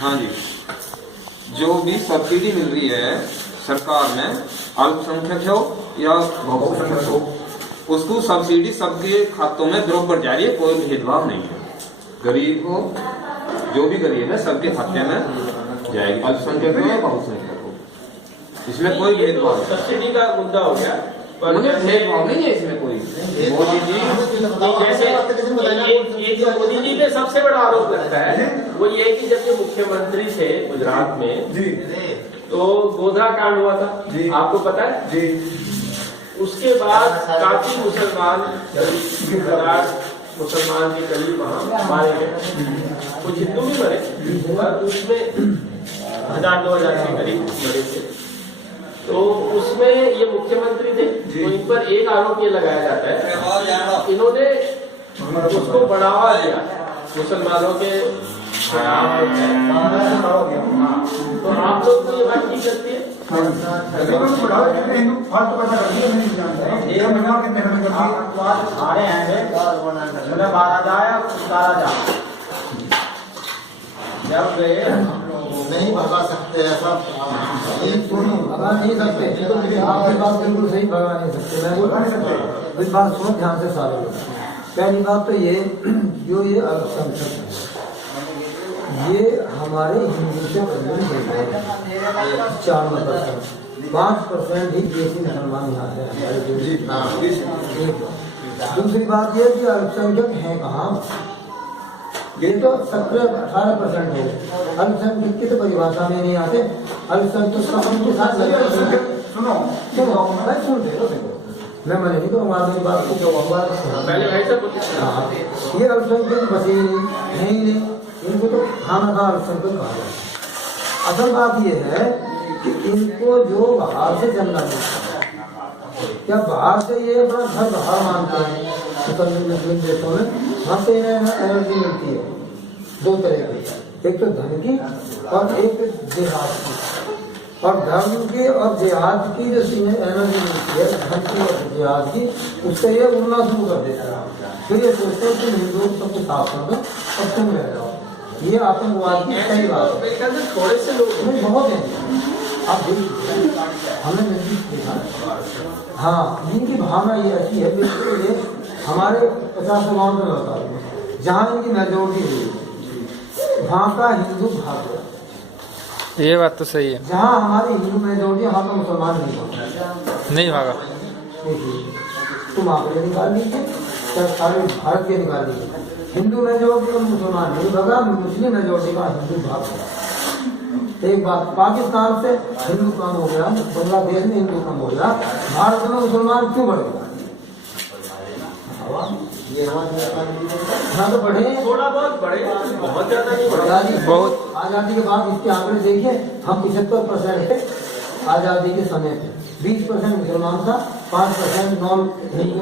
हाँ जी, जो भी सब्सिडी मिल रही है सरकार ने, अल्पसंख्यक हो या बहुसंख्यक हो, उसको सब्सिडी सबके खातों में बराबर जा रही है, कोई भेदभाव नहीं है। गरीब हो, जो भी गरीब है सबके खाते में जाएगी, अल्पसंख्यक हो या बहुसंख्यक हो, इसमें कोई भेदभाव नहीं। सब्सिडी का मुद्दा हो गया, पर भेदभाव नहीं है इसमें कोई। मोदी जी जैसे ये जो मोदी जी पे सबसे बड़ा आरोप लगता है वो ये कि जब ये मुख्यमंत्री थे गुजरात में जी, तो गोधरा कांड हुआ था, आपको पता है जी। उसके बाद काफी मुसलमान के करीब वहाँ मारे गए, कुछ हिंदू भी मरे, पर उसमें 1000-2000 के करीब मरे थे। तो उसमें ये मुख्यमंत्री थे, तो इन पर एक आरोप ये लगाया जाता है इन्होंने उसको बढ़ावा दिया मुसलमानों के खिलाफ। तो आप लोग को ये बात ठीक लगती है? जब नहीं भगा सकते ऐसा भगा नहीं सकते, आपकी बात बिल्कुल सही, भगा नहीं सकते। मैं बोल नहीं सकते, इस बात सुनो ध्यान से सारे लोग। पहली बात तो ये जो ये अल्पसंख्यक है, ये हमारे हिंदू से करीब 94%, 5% ही देसी मुसलमान यहाँ से। दूसरी बात ये कि अल्पसंख्यक है कहाँ, ये तो 17-18% है। अल्पसंख्यक की तो परिभाषा में नहीं आते। अल्पसंख्यक का उनके साथ लगे सुनो मैं सुन रहे मैं मैंने नहीं तो हमारी बात को पहले ये अल्पसंख्यक बसे ही नहीं, है ही नहीं, इनको तो खाना खा अल्पसंख्यक कहा जाए। असल बात ये है कि इनको जो बाहर से जन्म क्या बाहर से ये अपना घर बाहर मानते हैं, मुस्लिम देशों में वहाँ से एनर्जी मिलती है दो तरह की, एक तो धन की और एक जिहाद की। और धर्म की और जिहाद की जो एनर्जी मिलती है, धन की और जिहाद की, उससे ये उड़ना शुरू कर देता है। फिर ये सोचते हैं कि हिंदुओं को सबको साफ कर दो और तुम रह जाओ। ये आतंकवाद की सही बात है। थोड़े से लोग बहुत हैं, आप हमने नहीं देखा। हाँ, इनकी भावना ये ऐसी है, बिल्कुल ये हमारे 50 गाँव में होता है जहाँ इनकी मेजोरिटी है वहाँ का हिंदू भाग है। ये बात तो सही है। जहाँ हमारी हिंदू मेजोरिटी वहाँ का मुसलमान नहीं भागा। तुम आंकड़े निकाल लीजिए, चाहे सारे भारत के निकाल लीजिए, हिंदू मेजोरिटी का मुसलमान नहीं भागा, मुस्लिम मेजोरिटी का हिंदू भाग गया। एक बात, पाकिस्तान से हिंदू कम हो गया, बांग्लादेश में हिंदू कम हो गया, भारत में मुसलमान क्यों बढ़ गया? हाँ तो बढ़े, थोड़ा बहुत बढ़े, बहुत ज्यादा नहीं बढ़ा। बहुत आजादी के बाद इसके आंकड़े देखिए, हम 75% थे आजादी के समय पे, 20% मुसलमान था, 5% नॉन हिंदू।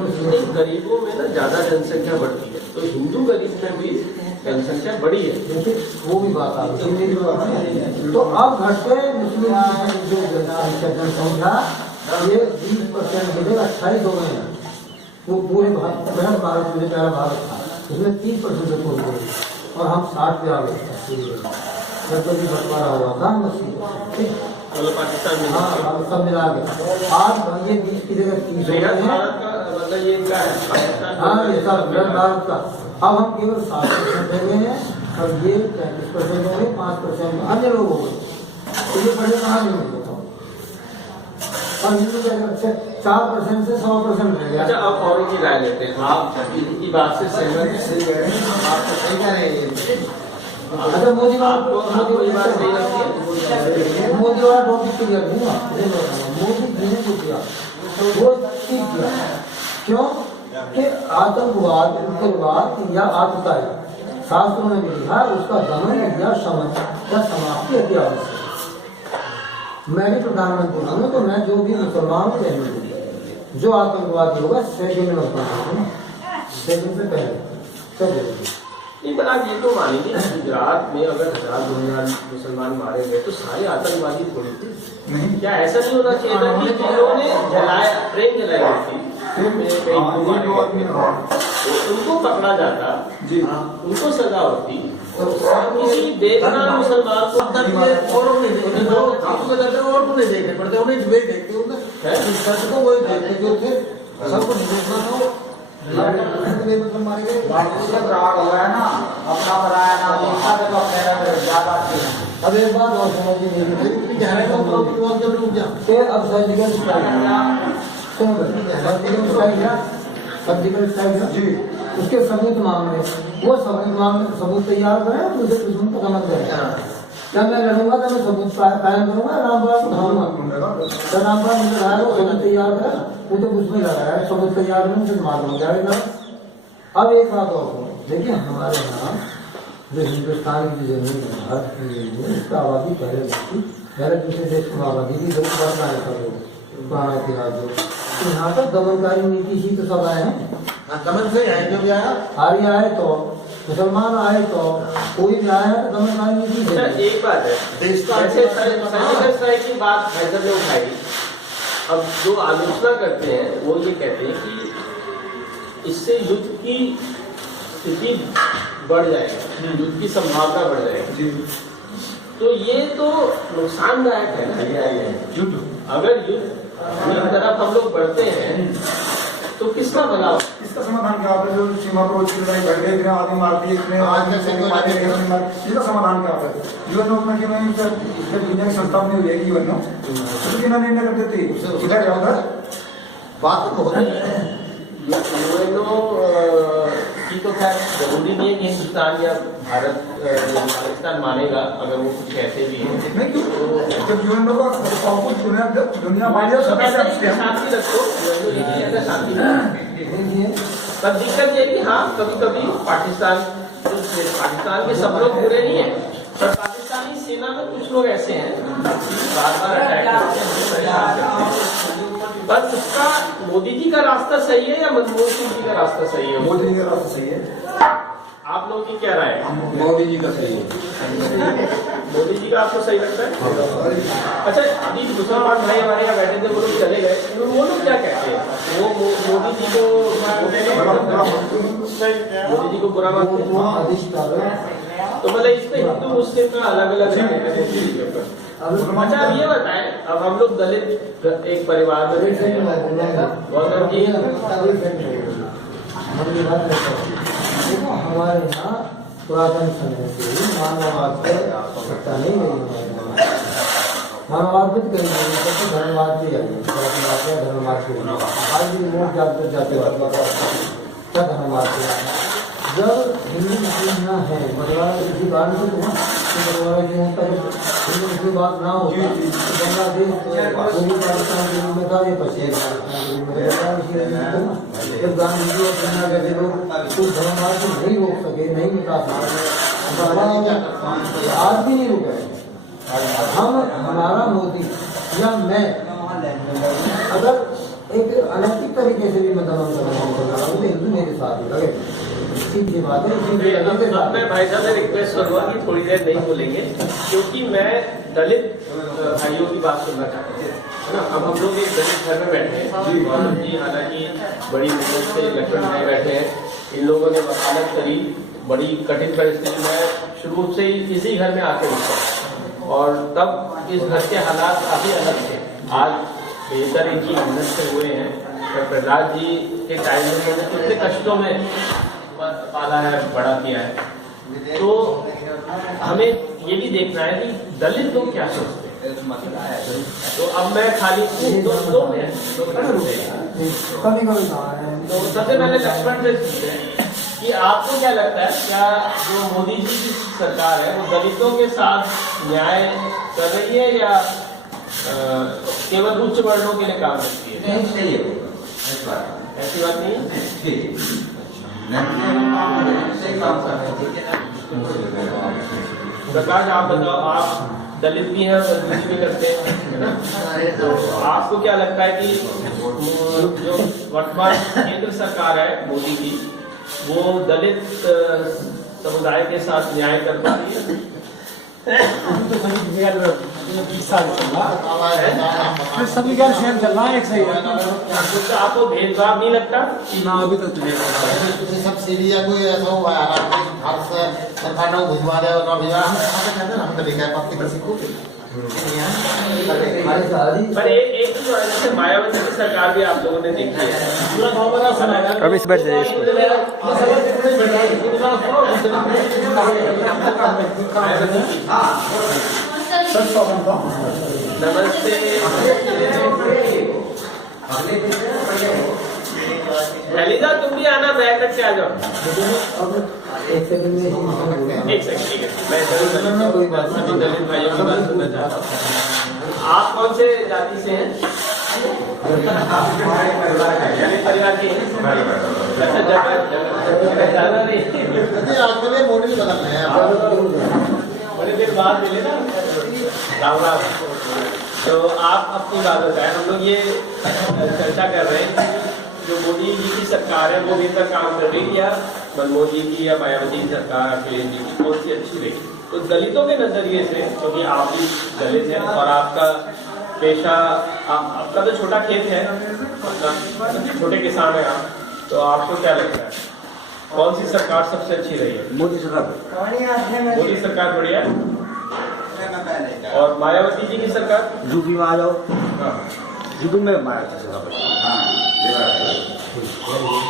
गरीबों में ना ज्यादा जनसंख्या बढ़ती है, तो हिंदू गरीब में भी जनसंख्या बढ़ी है। देखिए वो भी बात आ रही। तो अब घटते मुस्लिम जो जनसंख्या ये 20% मिले 28 हो गए हैं। वो पूरे भारत में पहला भारत था, उसमें 30% से छोड़ गए और हम 60 पे आ गए। जब भी बंटवारा हुआ था 80, पाकिस्तान में हाँ सब मिला के आज ये 20 की जगह 30 हो गए हैं। हाँ ये सब भारत का। अब हम केवल 60% रह गए हैं और ये 35% हो गए, 5% अन्य लोग हो गए। तो ये बड़े कहाँ नहीं मिलते और हिंदू से 4% से 100% रह गया। अच्छा, अब और की राय लेते हैं। आप इनकी बात से सहमत हैं? आप तो सही कह रहे हैं। अच्छा मोदी बात सही लगती है? मोदी वाला टॉपिक क्लियर नहीं हुआ। मोदी जी ने जो किया वो ठीक किया। क्यों कि आतंकवाद, उग्रवाद या आतताई शास्त्रों में भी लिखा है, उसका दमन या शमन या समाप्ति अति आवश्यक। मैं भी प्रधानमंत्री हूँ तो मैं जो भी मुसलमान को कहने दूंगा, जो आतंकवादी होगा सेकंड में होगा, सेकंड से पहले सब। नहीं, पर आप ये तो मानेंगे गुजरात में अगर 1000-2000 मुसलमान मारे गए तो सारे आतंकवादी थोड़ी थे। क्या ऐसा नहीं होना चाहिए था कि जिन्होंने ट्रेन जलाई गई थी में कई लोग मारे गए थे, तो उनको पकड़ा जाता, जी उनको सजा होती, तो किसी बेगुनाह मुसलमान को और नहीं देखते, जो आपको कहते हैं और को नहीं देखने पड़ते, उन्हें वही देखते होंगे, इस सच को वही देखते जो थे, सबको नहीं देखना था। मारे गए राग हुआ है ना, अपना बनाया ना, दूसरा के तो अपने ज्यादा अब एक बात और समझ नहीं फिर कह रहे हैं जब रुक जा फिर अब सर्जिकल स्ट्राइक जी उसके सबूत मांग रहे, वो सबूत तैयार करें, मुझे दुश्मन को समझ करें, क्या मैं लड़ूंगा तो मैं सबूत कायम करूंगा, रामपाल को ढाऊंगा, तो रामपाल मुझे ढाया वो सबूत तैयार करें, वो तो कुछ नहीं लगा है, सबूत तैयार करूँ मुझे मार दूंगा। अब एक बात और देखिए, हमारे यहाँ जो हिंदुस्तान की जो जमीन है, भारत की जमीन है, उसका आबादी पहले दूसरे देश की आबादी की बहुत बढ़ना है सब पुराना इतिहास जो, तो यहाँ पर दमनकारी नीति से तो सब आए हैं, दमन से आए, जो भी आया आर्य आए तो मुसलमान आए तो कोई भी आया है तो दमनकारी नीति से। एक बात है, सर्जिकल स्ट्राइक की बात हैदर ने उठाई, अब जो आलोचना करते हैं वो ये कहते हैं कि इससे युद्ध की स्थिति बढ़ जाएगी, युद्ध की संभावना बढ़ जाएगी, तो ये तो नुकसानदायक है ना। अगर युद्ध की तरफ हम लोग बढ़ते हैं तो किसका भला हो? इसका समाधान क्या है? जो सीमा पर उसकी लड़ाई बढ़ गई, इतने आदमी मार दिए, इतने इसका समाधान क्या है? यूएनओ में कि नहीं, दुनिया की संस्था में हुई है यूएनओ, तो बिना निर्णय कर देते सीधा क्या होता है? बात तो बहुत है, यूएनओ की तो खैर जरूरी नहीं है कि हिंदुस्तान या भारत पाकिस्तान मानेगा, अगर वो कुछ कहते भी हैं। नहीं क्यों? जब यूएनओ का दुनिया माने शांति रखो, शांति पर दिक्कत ये कि हाँ कभी कभी पाकिस्तान के सब लोग बुरे नहीं है, पर पाकिस्तानी सेना में कुछ लोग ऐसे हैं बार बार अटैक करते हैं, पर उसका मोदी जी का रास्ता सही है या मनमोहन सिंह जी का रास्ता सही है? मोदी जी का रास्ता सही है। आप लोगों की क्या राय है? मोदी जी का सही है। मोदी जी का आपको सही लगता है? अच्छा, अभी मुसलमान भाई हमारे यहाँ बैठे थे, वो लोग चले गए, वो लोग क्या कहते हैं? वो मोदी जी को बुरा मानते हैं, तो मतलब इस पे हिंदू मुस्लिम का अलग अलग है। अच्छा, अब ये बताएं, अब हम लोग दलित एक परिवार में रहते हैं, गौतम जी देखो, हमारे यहाँ पुरातन समय से ही मानववाद पर सत्ता नहीं गई, मानववाद भी कहीं नहीं करते, धर्मवाद भी आई, धर्मवाद भी आज भी लोग जातिवाद क्या धर्मवाद से जब हिंदू मुस्लिम ना है, बंटवारा किसी कारण से तो बंटवारा की होता है, हिंदू मुस्लिम बात ना हो, बांग्लादेश पूर्वी पाकिस्तान के रूप में था, ये पश्चिम जब गांधी जी और अन्ना जैसे लोग कुछ धर्मवाद को नहीं रोक सके, नहीं मिटा सके, आज भी नहीं रुके। हम हमारा मोदी या मैं अगर एक अनैतिक तरीके से भी मैं दमन कर रहा हूँ तो हिंदू मेरे साथ ही लगे, सीधी बात है। मैं भाई साहब से रिक्वेस्ट करूँगा कि थोड़ी देर नहीं बोलेंगे, क्योंकि मैं दलित भाइयों की बात सुनना चाहता हूँ, है ना। अब हम लोग एक दलित घर में बैठे हैं, गौतम जी हालांकि बड़ी मेहनत से लक्ष्मण भाई बैठे हैं, इन लोगों ने वकालत करी, बड़ी कठिन परिस्थिति में शुरू से ही इसी घर में आके रुका, और तब इस घर के हालात काफी अलग थे। आज बेहतर इनकी मेहनत से हुए हैं, तो प्रहलाद जी के टाइम में मैंने कितने कष्टों में पाला है, बड़ा किया है। तो हमें ये भी देखना है कि दलित लोग क्या सोचते हैं। तो अब मैं खाली दो मिनट तो सबसे पहले लक्ष्मण से पूछते हैं कि आपको क्या लगता है, क्या जो मोदी जी की सरकार है वो दलितों के साथ न्याय कर रही है या केवल उच्च वर्णों के लिए काम करती है? ऐसी बात नहीं है। प्रकाश, आप बताओ, आप दलित भी हैं, मजदूरी भी करते हैं, है ना, तो आपको क्या लगता है कि जो वर्तमान केंद्र सरकार है मोदी की, वो दलित समुदाय के साथ न्याय कर पा रही है? 20 साल चल रहा है, सभी का सेम चल रहा है, एक सही है। तो आपको भेदभाव नहीं लगता? ना अभी तक नहीं। सब्सिडी या कोई ऐसा हुआ है भारत सरकार ने भिजवा दिया और भिजवा हम तो लेकर पक्की तो सीखो हमारी शादी पर एक जो है जैसे मायावती की सरकार भी आप लोगों ने देखी है। अब इस बैठ जाइए नमस्ते। ललिता तुम भी आना, बैग रख के आ जाओ। एक सेकंड में एक सेकंड, ठीक है, मैं सभी दलित भाइयों की बात सुनना चाहता हूँ। आप कौन से जाति से हैं? परिवार के पहचाना नहीं? आजकल ये मॉडल बदल रहे हैं। बड़े देर बाद मिले ना, राम राम। तो आप अपनी बात बताएं। हम लोग ये चर्चा कर रहे हैं कि जो मोदी जी की सरकार है वो दिन तक काम कर रही है, या मनमोहन जी की या मायावती की सरकार, अखिलेश जी की, कौन सी अच्छी रही? तो दलितों के नजरिए से, क्योंकि आप भी दलित हैं और आपका पेशा, आपका तो छोटा खेत है, छोटे किसान हैं आप, तो आपको क्या लगता है कौन सी सरकार सबसे अच्छी रही है? मोदी सरकार। मोदी सरकार बढ़िया है। और मायावती जी की सरकार? यूपी में आ जाओ, हाँ। यूपी में मायावती सरकार।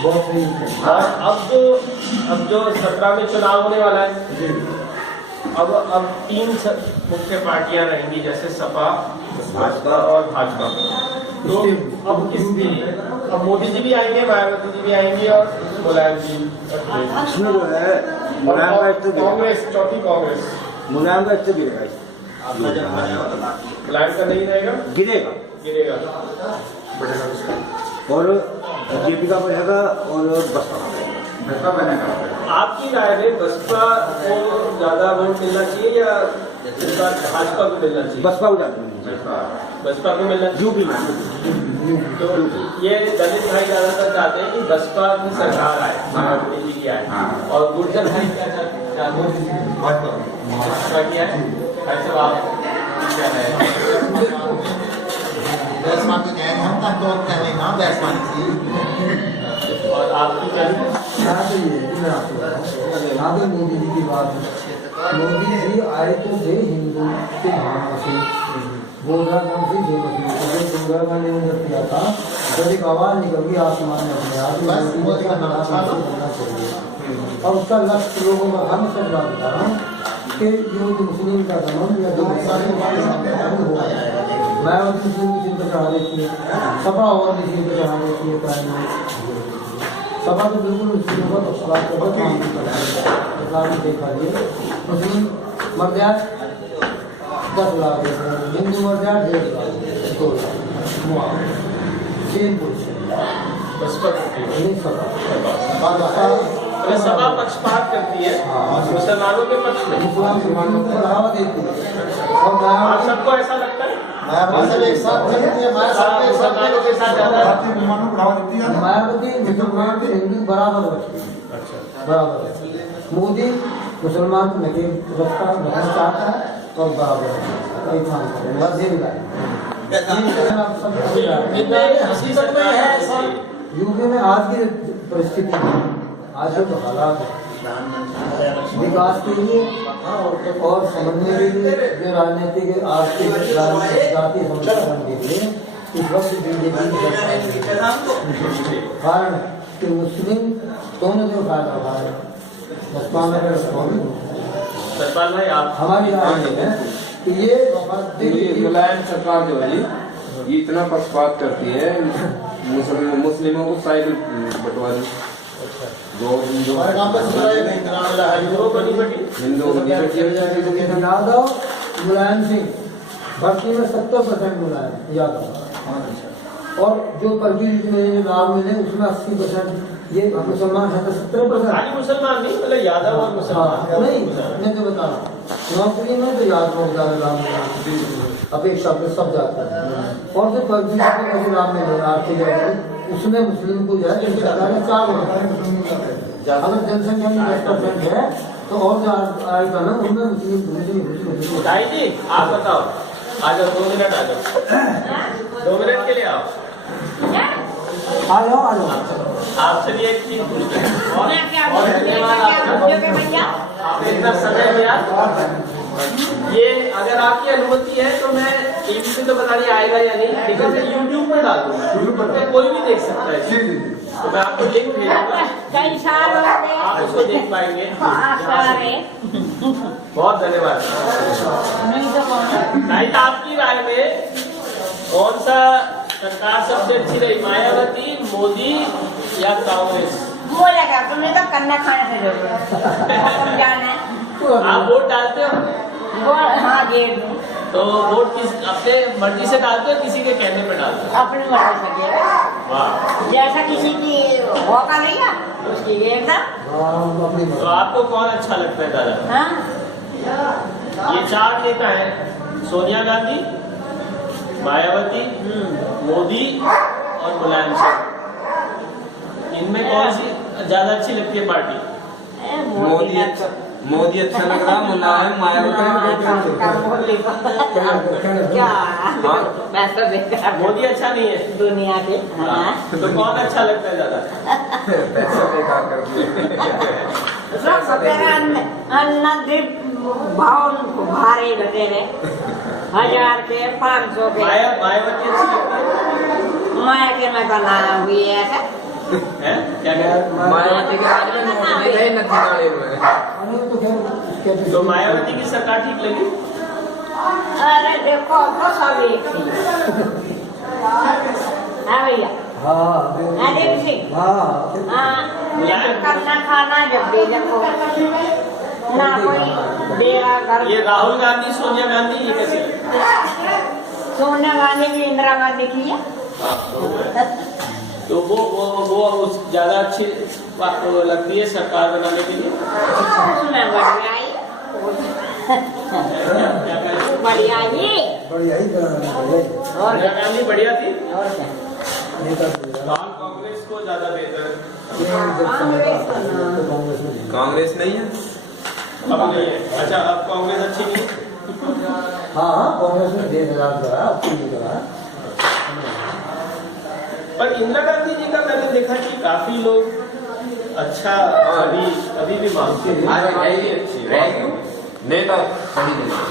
बहुत सही। और अब जो 17 में चुनाव होने वाला है, अब 3 मुख्य पार्टियां रहेंगी, जैसे सपा, भाजपा और भाजपा। तो अब किसकी? अब मोदी जी भी आएंगे, मायावती जी भी आएंगी और मुलायम जी, इसमें जो है मुलायम का इतना कांग्रेस, चौथी कांग्रेस। मुलायम का इतना गिरेगा, मुलायम का नहीं रहेगा, गिरेगा गिरेगा। और बीजेपी का बढ़ेगा और बसपा बनेगा। आपकी राय में बसपा को ज्यादा वोट मिलना चाहिए या इस बार भाजपा को मिलना चाहिए? बसपा को जाना बसपा को मिलना चाहिए। यूपी में। तो ये दलित भाई ज्यादातर चाहते हैं कि बसपा की सरकार आए, मायावती जी की आए, और गुर्जर भाई क्या चाहते हैं? भाजपा की आए। भाई साहब आप क्या है? देशमान के गए हम तक तो क्या नहीं ना देशमान की। और आपकी क्या है? यहाँ तो ये मैं आपको बता रहा हूँ, यहाँ पे मोदी जी की बात है। मोदी जी आए तो थे हिंदू के भावना से, गोरा नाम से जब इंदिरा गांधी ने जब किया था, जब एक आवाज निकल गई आसमान में अपने आप, मोदी का बनना चाहिए। और उसका लक्ष्य लोगों का हम सब बात बता रहा हूँ कि जो मुस्लिम का दमन या जो मैं और मुस्लिम को चढ़ा देती है, सपा और मुस्लिम को चढ़ा देती है। प्राइम सपा तो बिल्कुल मुस्लिमों का तस्वीर को काम नहीं कर रहा है। देखा लिए मुस्लिम मर जाए 10 लाख, हिंदू मर जाए 1.5 लाख, 2 लाख सेम पोजिशन। बसपा को नहीं सपा अरे सभा पक्षपात करती है मुसलमानों के पक्ष में, मुसलमानों को बढ़ावा देती है। और आप सबको ऐसा लगता है? मायावती एक साथ चलती है, मुसलमानों के साथ ज्यादा मुसलमानों को बढ़ावा देती है। मायावती मुसलमान के हिंदू बराबर रखती है। अच्छा। बराबर है। मोदी मुसलमान को नहीं रखता, नहीं चाहता है और बराबर है। एक मान करें मध्य यूपी में आज की परिस्थिति, आज जो हालात है विकास के लिए और समझने के लिए, जो राजनीतिक आर्थिक जातीय संरक्षण के लिए इस वक्त बीजेपी कारण कि मुस्लिम दोनों जो फायदा उठा रहे हैं। बसपा में सतपाल भाई आप हमारी राय है कि ये देखिए मुलायम सरकार जो है ये इतना पक्षपात करती है, मुस्लिमों को साइड बंटवाने, जो हमारे गांव में सुना है हिंदुओं को नहीं बटी। हिंदू यादव मुलायम सिंह भर्ती में 70% मुलायम यादव, और जो परवीन में लाभ मिले उसमें 80% ये मुसलमान है तो 70%। खाली मुसलमान नहीं, मतलब यादव और मुसलमान नहीं, मैं तो बता रहा हूँ नौकरी में तो यादव ज्यादा लाभ मिला अपेक्षा पे सब जाते हैं, और जो परवीन में लाभ मिले आर्थिक उसमें मुस्लिम को जो है सरकार ने 4 अगर जनसंख्या में 10% है तो और जो आएगा ना उनमें मुस्लिम भाई जी आप बताओ, आ जाओ 2 मिनट आ जाओ 2 मिनट के लिए आओ आ जाओ आपसे भी एक चीज पूछते हैं और धन्यवाद आपका आपने इतना समय दिया ये अगर आपकी अनुमति है तो मैं टीवी पे तो पता नहीं आएगा या नहीं लेकिन मैं यूट्यूब पे डाल दूंगा यूट्यूब पे कोई भी देख सकता है तो मैं आपको लिंक भेजूंगा कई साल हो गए आप उसको देख पाएंगे बहुत धन्यवाद नहीं तो आपकी राय में कौन सा सरकार सबसे अच्छी रही मायावती मोदी या कांग्रेस बोलेगा तुमने तो कन्या खाने से जरूर जाने आप वोट डालते हो हाँ जी तो वोट किस अपने मर्जी से डालते हो किसी के कहने पे डालते हो अपनी मर्जी से किया वाह जैसा किसी की मौका नहीं है उसकी एकदम तो आपको कौन अच्छा लगता है दादा हाँ ये 4 नेता हैं सोनिया गांधी मायावती मोदी और मुलायम सिंह इनमें कौन सी ज्यादा अच्छी लगती है पार्टी मोदी अच्छा लग रहा, मुलायम, मायावती क्या वैसा बेकार मोदी अच्छा नहीं है दुनिया के हाँ तो कौन अच्छा लगता है ज्यादा पैसा बेकार कर दिए। सब तेरा अन्न भाव भारे बतेरे 1000 के 500 के मायावती अच्छी लगती माया के मैं बना हुई है ऐसा है क्या कह रहे हैं? मायावती के राज में नोट नहीं रहे नथी में तो मायावती की सरकार ठीक लगी अरे देखो तो सब एक थी हाँ भैया अरे सिंह हाँ करना खाना जब भी देखो ना कोई देगा घर ये राहुल गांधी सोनिया गांधी ये कैसे सोनिया गांधी भी इंदिरा गांधी की है तो वो उस ज्यादा अच्छी बात लगती है सरकार बनाने के लिए उसमें बढ़िया ही बढ़िया ही इंदिरा गांधी बढ़िया थी और क्या लाल कांग्रेस को ज्यादा बेहतर कांग्रेस नहीं है। अब नहीं है अच्छा अब कांग्रेस अच्छी नहीं है हाँ कांग्रेस ने 10,000 करा अब नहीं करा पर इंदिरा गांधी जी का मैंने देखा कि काफी लोग अच्छा अभी भी मानते हैं नेता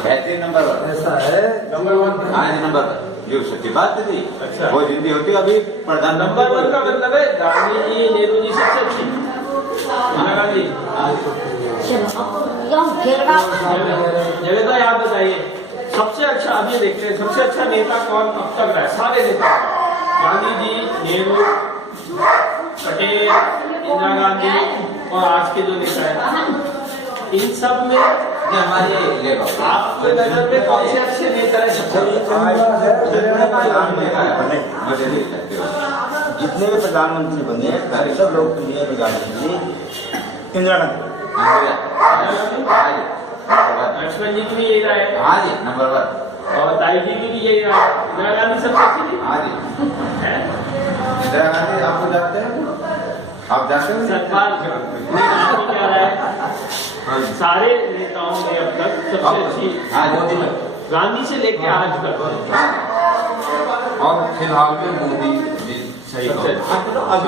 बेहतरीन नंबर 1 ऐसा है नंबर 1 आज नंबर 1 जो सच्ची बात थी अच्छा। वो हिंदी होती अभी नंबर 1 का मतलब है गांधी जी नेहरू जी सबसे अच्छी इंदिरा गांधी जगह आप बताइए सबसे अच्छा अभी देखते हैं सबसे अच्छा नेता कौन अब तक रहा है सारे नेता गांधी जी नेहरू पटेल इंदिरा गांधी और आज के जो नेता है इन सब में हमारे आपके नजर में कौन से अच्छे नेता है जितने भी प्रधानमंत्री बने सारे सब लोग प्रिय प्रधानमंत्री इंदिरा गांधी लक्ष्मण जी की भी यही राय है हाँ जी नंबर 1 और ताई जी की भी यही राय है इंदिरा गांधी सबसे अच्छी थी हाँ जी है? इंदिरा गांधी आपको जानते हैं आप जानते हैं सतपाल जी क्या राय है सारे नेताओं ने अब तक सबसे अच्छी हाँ मोदी गांधी से लेके आज तक और फिलहाल में मोदी जी सही सबसे कहा। अच्छा अब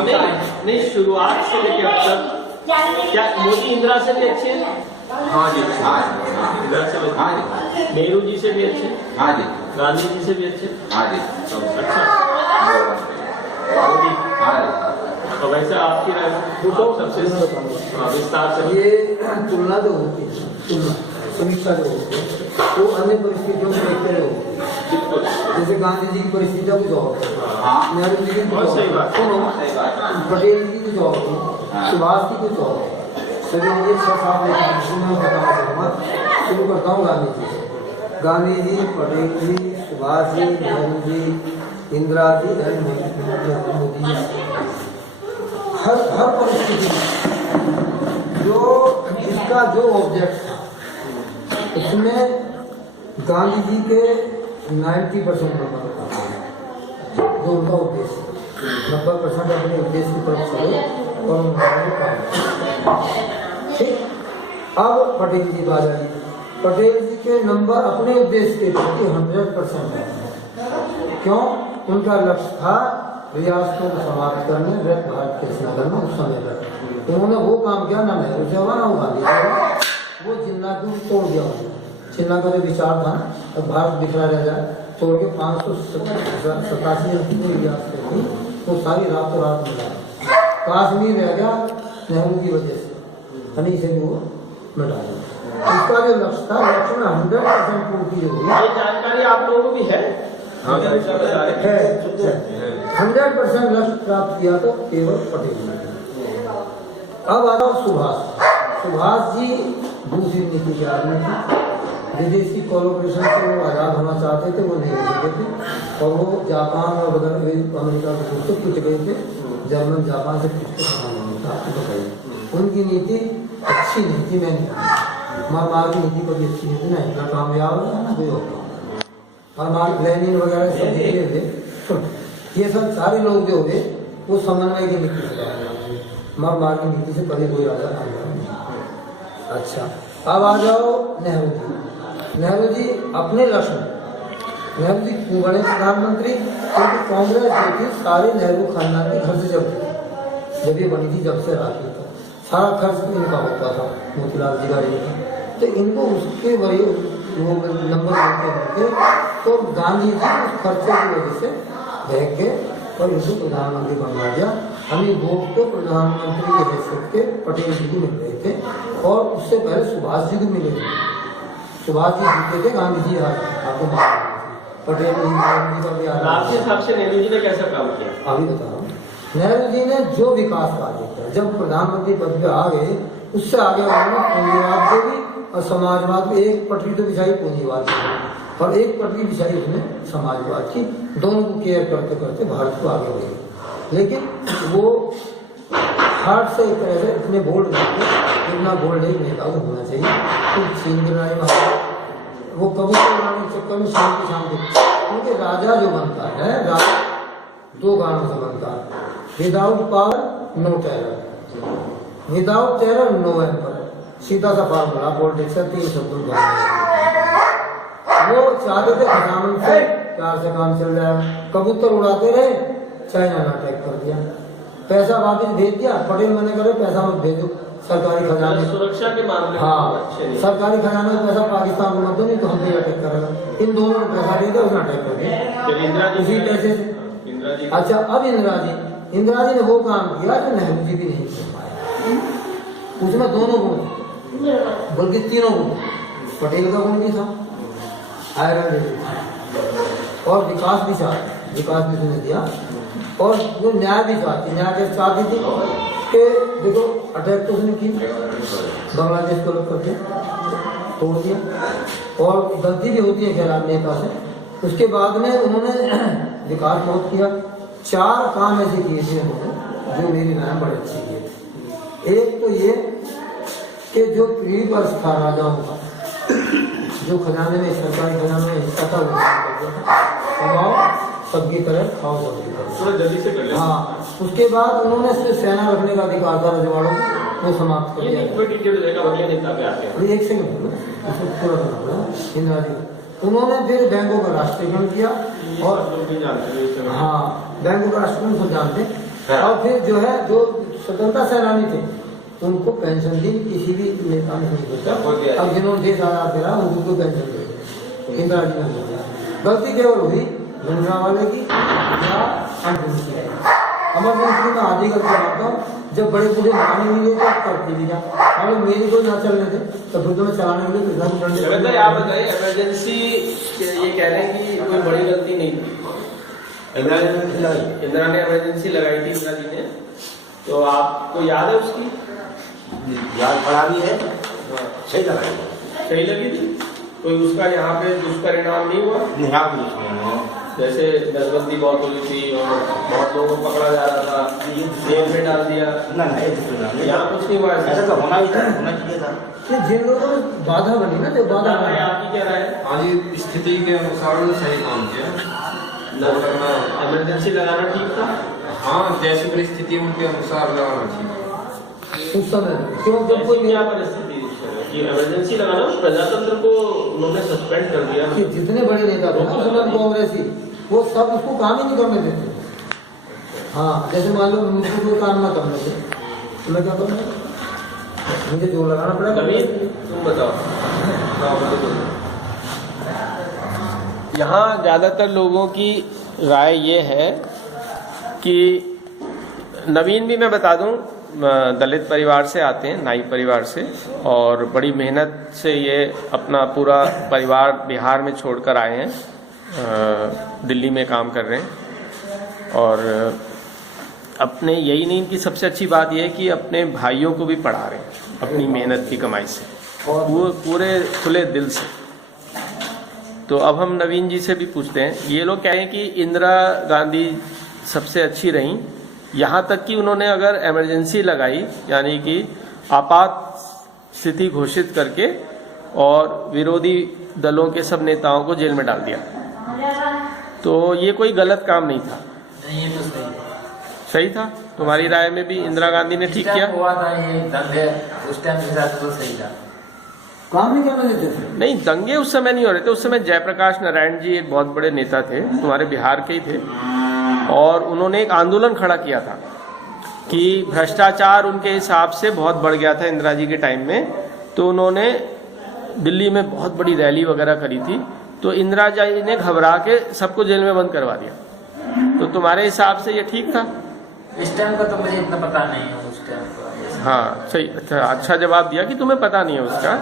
नहीं शुरुआत से लेके अब तक क्या मोदी इंदिरा से भी अच्छे हैं हाँ जी हाँ इंदिरा से भी हाँ जी नेहरू जी से भी अच्छे हाँ जी गांधी जी से भी अच्छे हाँ जी अच्छा मोदी हाँ जी तो वैसे आपकी राय सबसे विस्तार से ये तुलना जो होती है तुलना समीक्षा जो होती है वो अन्य परिस्थितियों को देखते हुए होती है बिल्कुल जैसे गांधी जी की परिस्थितियों कुछ और थी, हाँ नेहरू जी की कुछ बहुत और सही थी, बात। सुनो, पटेल जी की कुछ और थी, हाँ। सुभाष की कुछ और थी। सभी ये 6-7 नेता मैं बताना चाहूँगा शुरू करता हूँ गांधी जी से गांधी जी पटेल जी सुभाष जी नेहरू जी इंदिरा जी और मोदी जी हर परिस्थिति में जो इसका जो ऑब्जेक्ट था उसमें गांधी जी के 90% नंबर था जो उनका उद्देश्य 90% अपने उद्देश्य की तरफ चले और उन्होंने पाया। ठीक अब पटेल जी बात आई पटेल जी उनके नंबर अपने उद्देश्य के प्रति 100% है। क्यों? उनका लक्ष्य था रियासतों को समाप्त करने, व्यक्त भारत के सेवा करना। उस समय पर उन्होंने वो काम किया, ना नेहरू से हुआ ना गांधी से हुआ, वो जिन्ना को तोड़ दिया। जिन्ना का जो विचार था अब भारत बिखरा रह जाए, तोड़ के 587 रियासतें थी वो सारी रातों रात मिला। कश्मीर रह गया नेहरू की वजह से, हनी से भी वो मिटा दिया। उसका जो लक्ष्य था, लक्ष्य में 100% पूर्ति हुई। ये जानकारी आप लोगों को भी है? हाँ, क्या विचार बता रहे हैं? 100% लक्ष्य प्राप्त किया तो केवल पटेल ने। अब आता सुभाष जी दूसरी नीति के आदमी थे। विदेशी कोलोब्रेशन से वो आज़ाद होना चाहते थे, वो नहीं हो सके थे, और वो जापान और वगैरह अमेरिका से कुछ गए थे, जर्मन जापान से कुछ बताइए। उनकी नीति अच्छी नीति में नहीं, मार की नीति कभी अच्छी नीति नहीं, ना कामयाब है ना कोई और मार्क लेनिन वगैरह सब जितने थे, ये सब सारे लोग जो हुए वो समन्वय की नीति से मार की नीति से कभी कोई राजा नहीं। अच्छा, अब आ जाओ नेहरू जी। नेहरू जी अपने लक्ष्य, नेहरू जी क्यों बने प्रधानमंत्री? क्योंकि कांग्रेस जो थी सारे नेहरू खानदान के घर से जब ये बनी थी, जब से राखी था, सारा खर्च इनका होता था, मोतीलाल जी गाड़ी का। तो इनको उसके बड़े लोग नंबर देते तो गांधी जी उस खर्चे की वजह से देख के और इनको प्रधानमंत्री बनवा दिया। हमें वोट तो प्रधानमंत्री की हैसियत के पटेल जी को मिल रहे थे, और उससे पहले सुभाष जी को मिले थे। सुभाष जी जीते थे, गांधी जी आपको पटेल जी का भी आपके हिसाब से नेहरू जी ने कैसा काम किया? अभी बता रहा हूँ। नेहरू जी ने जो विकास कार्य किया, जब प्रधानमंत्री पद पे आ गए, उससे आगे उन्होंने पूंजीवाद को भी और समाजवाद में एक पटरी तो बिछाई पूंजीवाद की, और एक पटरी बिछाई उसने समाजवाद की। दोनों को केयर करते करते भारत को आगे बढ़े। लेकिन वो हार्ट से एक तरह से इतने बोल्ड नहीं थे, इतना बोल्ड एक नेता को होना चाहिए। तो चीन वो कबूतर उड़ाने के चक्कर में शांति, क्योंकि राजा जो बनता है, राजा दो गानों से बनता है, without power no terror, without terror no ampere. सीधा सा फार्मूला पॉलिटिक्स है, 3 शब्दों का। वो चाहते थे खजानों से प्यार से काम चल रहा है, कबूतर उड़ाते रहे, चाइना ने अटैक कर दिया, पैसा वापस भेज दिया। पटेल मैंने करे पैसा मत भेजो सरकारी खजाने, सुरक्षा के मामले हाँ सरकारी खजाने में पैसा पाकिस्तान को मत दो, नहीं तो हम पे अटैक करेगा। इन दोनों ने पैसा दे दिया, उसने अटैक कर दिया उसी पैसे से। अच्छा, अब इंदिरा जी ने वो काम किया जो नेहरू जी भी नहीं कर पाए। उसमें दोनों गुण, बल्कि तीनों गुण। पटेल का गुण भी था, आयरन और विकास भी उसने दिया, और वो न्याय भी चाहती, न्याय कैसे चाहती थी कि देखो अटैक तो उसने की, बांग्लादेश को अलग कर दिया, तोड़ दिया, और गलती भी होती है खैर नेता से। उसके बाद में उन्होंने विकास बहुत किया। 4 काम ऐसे किए थे उन्होंने जो मेरी राय बड़े अच्छे किए थे। एक तो ये कि जो प्री वर्ष था राजाओं का, जो खजाने में सरकारी खजाने में हिस्सा था, सबकी तरह खाओ सबकी तरह, जल्दी से कर ले। हाँ, उसके बाद उन्होंने सिर्फ सेना रखने का अधिकार था रजवाड़ों को, वो समाप्त कर दिया। एक सेकंड पूरा करना पड़ा। इंदिरा जी उन्होंने फिर बैंकों का राष्ट्रीयकरण किया, और हाँ बैंकों का राष्ट्रीयकरण सब जानते। और फिर जो है जो स्वतंत्रता सेनानी थे उनको पेंशन दी, किसी भी नेता ने नहीं दिया। अब जिन्होंने देश आजाद करा उनको पेंशन दे, इंदिरा जी ने दिया। गलती केवल हुई भिंडरावाले की या एमरजेंसी में आधी गलती मानता हूँ। जब बड़े बूढ़े माने नहीं देते करती थी क्या, अगर मेरी कोई ना चलने थे तो फिर तो मैं चलाने के लिए आप बताइए, इमरजेंसी ये कह रहे हैं कि कोई बड़ी गलती नहीं थी, इंदिरा ने इमरजेंसी लगाई थी इंदिरा जी ने, तो आपको याद है उसकी? याद पड़ा भी है, सही लगा, सही लगी थी। कोई उसका यहाँ पे दुष्परिणाम नहीं हुआ? नहीं, यहाँ कुछ नहीं हुआ। जैसे नसबंदी बहुत हुई थी और बहुत लोगों को पकड़ा जा रहा था, जेल में डाल दिया, ना यहाँ कुछ नहीं हुआ। ऐसा तो होना ही था, होना चाहिए था। जिन लोगों में बाधा बनी ना, जो बाधा बनी, आपकी क्या राय है? आज स्थिति के अनुसार सही काम किया। इमरजेंसी लगाना ठीक था? हाँ, जैसी परिस्थिति उनके अनुसार लगाना चाहिए उस समय। क्यों? जब कोई क्या परिस्थिति कि इमरजेंसी लगाना, प्रजातंत्र को उन्होंने सस्पेंड कर दिया। कि जितने बड़े नेता थे ना मुसलमान कांग्रेसी, वो सब उसको काम ही नहीं करने देते। हाँ, जैसे मान लो मुझको कोई काम ना करने दे तो मैं क्या करूँगा, मुझे जोर लगाना पड़ेगा। नवीन, तुम बताओ। यहाँ ज़्यादातर लोगों की राय ये है कि नवीन भी मैं बता दूं दलित परिवार से आते हैं, नाई परिवार से, और बड़ी मेहनत से ये अपना पूरा परिवार बिहार में छोड़कर आए हैं, दिल्ली में काम कर रहे हैं। और अपने यही नहीं, इनकी सबसे अच्छी बात यह है कि अपने भाइयों को भी पढ़ा रहे हैं अपनी मेहनत की कमाई से, वो पूरे खुले दिल से। तो अब हम नवीन जी से भी पूछते हैं। ये लोग कहें कि इंदिरा गांधी सबसे अच्छी रहीं, यहाँ तक कि उन्होंने अगर इमरजेंसी लगाई, यानी कि आपात स्थिति घोषित करके, और विरोधी दलों के सब नेताओं को जेल में डाल दिया। तो ये कोई गलत काम नहीं था, ये तो सही था। तुम्हारी राय में भी इंदिरा गांधी ने ठीक किया? हुआ था ये दंगे उस टाइम के हिसाब से तो सही था। काम नहीं करने देते थे। नहीं, दंगे उस समय नहीं हो रहे थे। उस समय जयप्रकाश नारायण जी एक बहुत बड़े नेता थे, तुम्हारे बिहार के ही थे, और उन्होंने एक आंदोलन खड़ा किया था कि भ्रष्टाचार उनके हिसाब से बहुत बढ़ गया था इंदिरा जी के टाइम में। तो उन्होंने दिल्ली में बहुत बड़ी रैली वगैरह करी थी, तो इंदिरा जी ने घबरा के सबको जेल में बंद करवा दिया। तो तुम्हारे हिसाब से ये ठीक था? इस टाइम का तो मुझे इतना पता नहीं है, उस टाइम का। हाँ, सही, अच्छा जवाब दिया कि तुम्हें पता नहीं है उसका।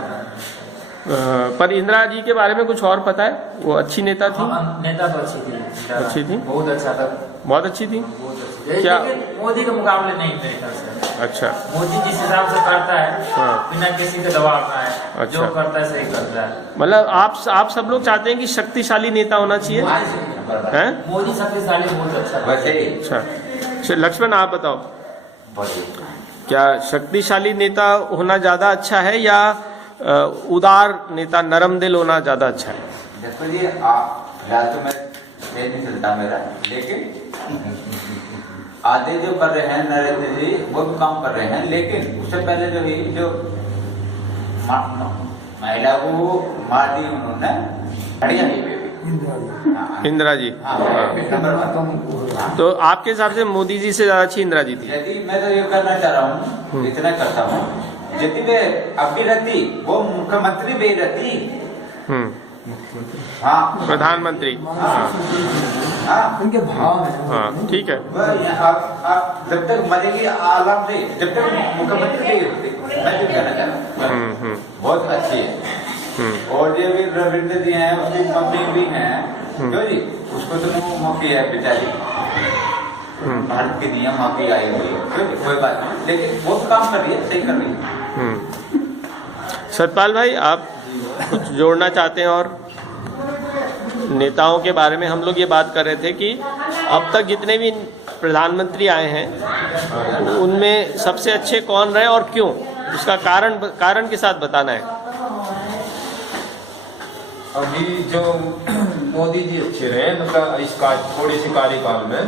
पर इंदिरा जी के बारे में कुछ और पता है? वो अच्छी नेता थी? नेता तो अच्छी थी। अच्छी थी? बहुत अच्छा था। बहुत अच्छी थी? बहुत अच्छी। क्या? लेकिन मोदी के मुकाबले नहीं मेरे ख्याल से। अच्छा। मोदी जिस हिसाब से करता है, हाँ। बिना किसी के दबाव का है, अच्छा। जो करता है सही करता है। मतलब आप सब लोग चाहते हैं कि शक्तिशाली नेता होना चाहिए, हैं? मोदी शक्तिशाली बहुत अच्छा है। अच्छा, लक्ष्मण आप बताओ, क्या शक्तिशाली नेता होना ज्यादा अच्छा है या उदार नेता, नरम दिल होना ज्यादा अच्छा है? देखो जी, फिलहाल तो मैं ये नहीं चलता मेरा, लेकिन आधे जो कर रहे हैं नरेंद्र जी वो भी काम कर रहे हैं, लेकिन उससे पहले जो ही जो महिला को मार दी उन्होंने, बढ़िया इंदिरा जी। तो आपके हिसाब से मोदी जी से ज्यादा अच्छी इंदिरा जी थी? यदि मैं तो ये करना चाह रहा हूँ, इतना करता हूँ, यदि वे अब भी रहती, वो मुख्यमंत्री भी रहती। हाँ, प्रधानमंत्री। हाँ, उनके भाव है। हाँ, ठीक है। आप जब तक मरेगी आराम से, जब तक मुख्यमंत्री नहीं होती, मैं जो कहना चाह रहा हूँ बहुत अच्छी है। और ये भी रविंद्र जी हैं, उसकी मम्मी भी हैं, क्यों जी, उसको तो मौकी है बेचारी, भारत के नियम मौकी आई हुई, कोई बात नहीं, लेकिन वो काम कर रही है, सही कर रही है। सतपाल भाई, आप कुछ जोड़ना चाहते हैं? और नेताओं के बारे में हम लोग ये बात कर रहे थे कि अब तक जितने भी प्रधानमंत्री आए हैं उनमें सबसे अच्छे कौन रहे और क्यों, उसका कारण के साथ बताना है। अभी जो मोदी जी अच्छे रहे, मतलब इसका थोड़ी सी कार्यकाल में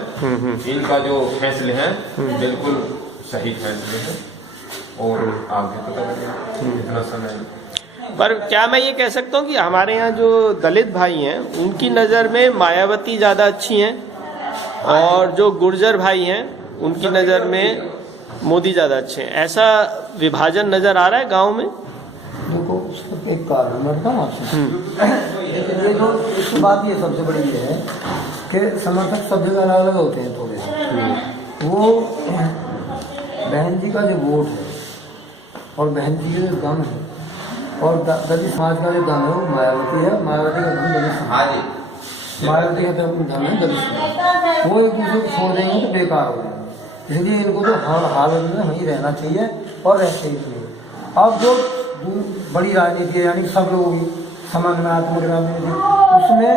इनका जो फैसले हैं बिल्कुल सही फैसले हैं, और आगे पता लगेगा इतना समय। पर क्या मैं ये कह सकता हूँ कि हमारे यहाँ जो दलित भाई हैं उनकी नज़र में मायावती ज़्यादा अच्छी हैं, और जो गुर्जर भाई हैं उनकी नज़र में मोदी ज़्यादा अच्छे हैं? ऐसा विभाजन नज़र आ रहा है गांव में? देखो, उसका एक कारण मैं बताऊँ आपसे। लेकिन ये जो इसकी बात ये सबसे बड़ी ये है कि समर्थक सब जगह अलग अलग होते हैं थोड़े से। वो बहन जी का जो वोट है और बहन जी का जो दम है और दलित समाज का जो दम है वो मायावती है। मायावती का दम दलित समाज, मायावती का दम है दलित समाज। वो एक दूसरे को छोड़ देंगे तो बेकार हो जाएंगे, इसलिए इनको तो हर हालत में वहीं रहना चाहिए और रहते ही चाहिए। अब जो बड़ी राजनीति है, यानी सब लोगों की समन्वयात्मक राजनीति, उसमें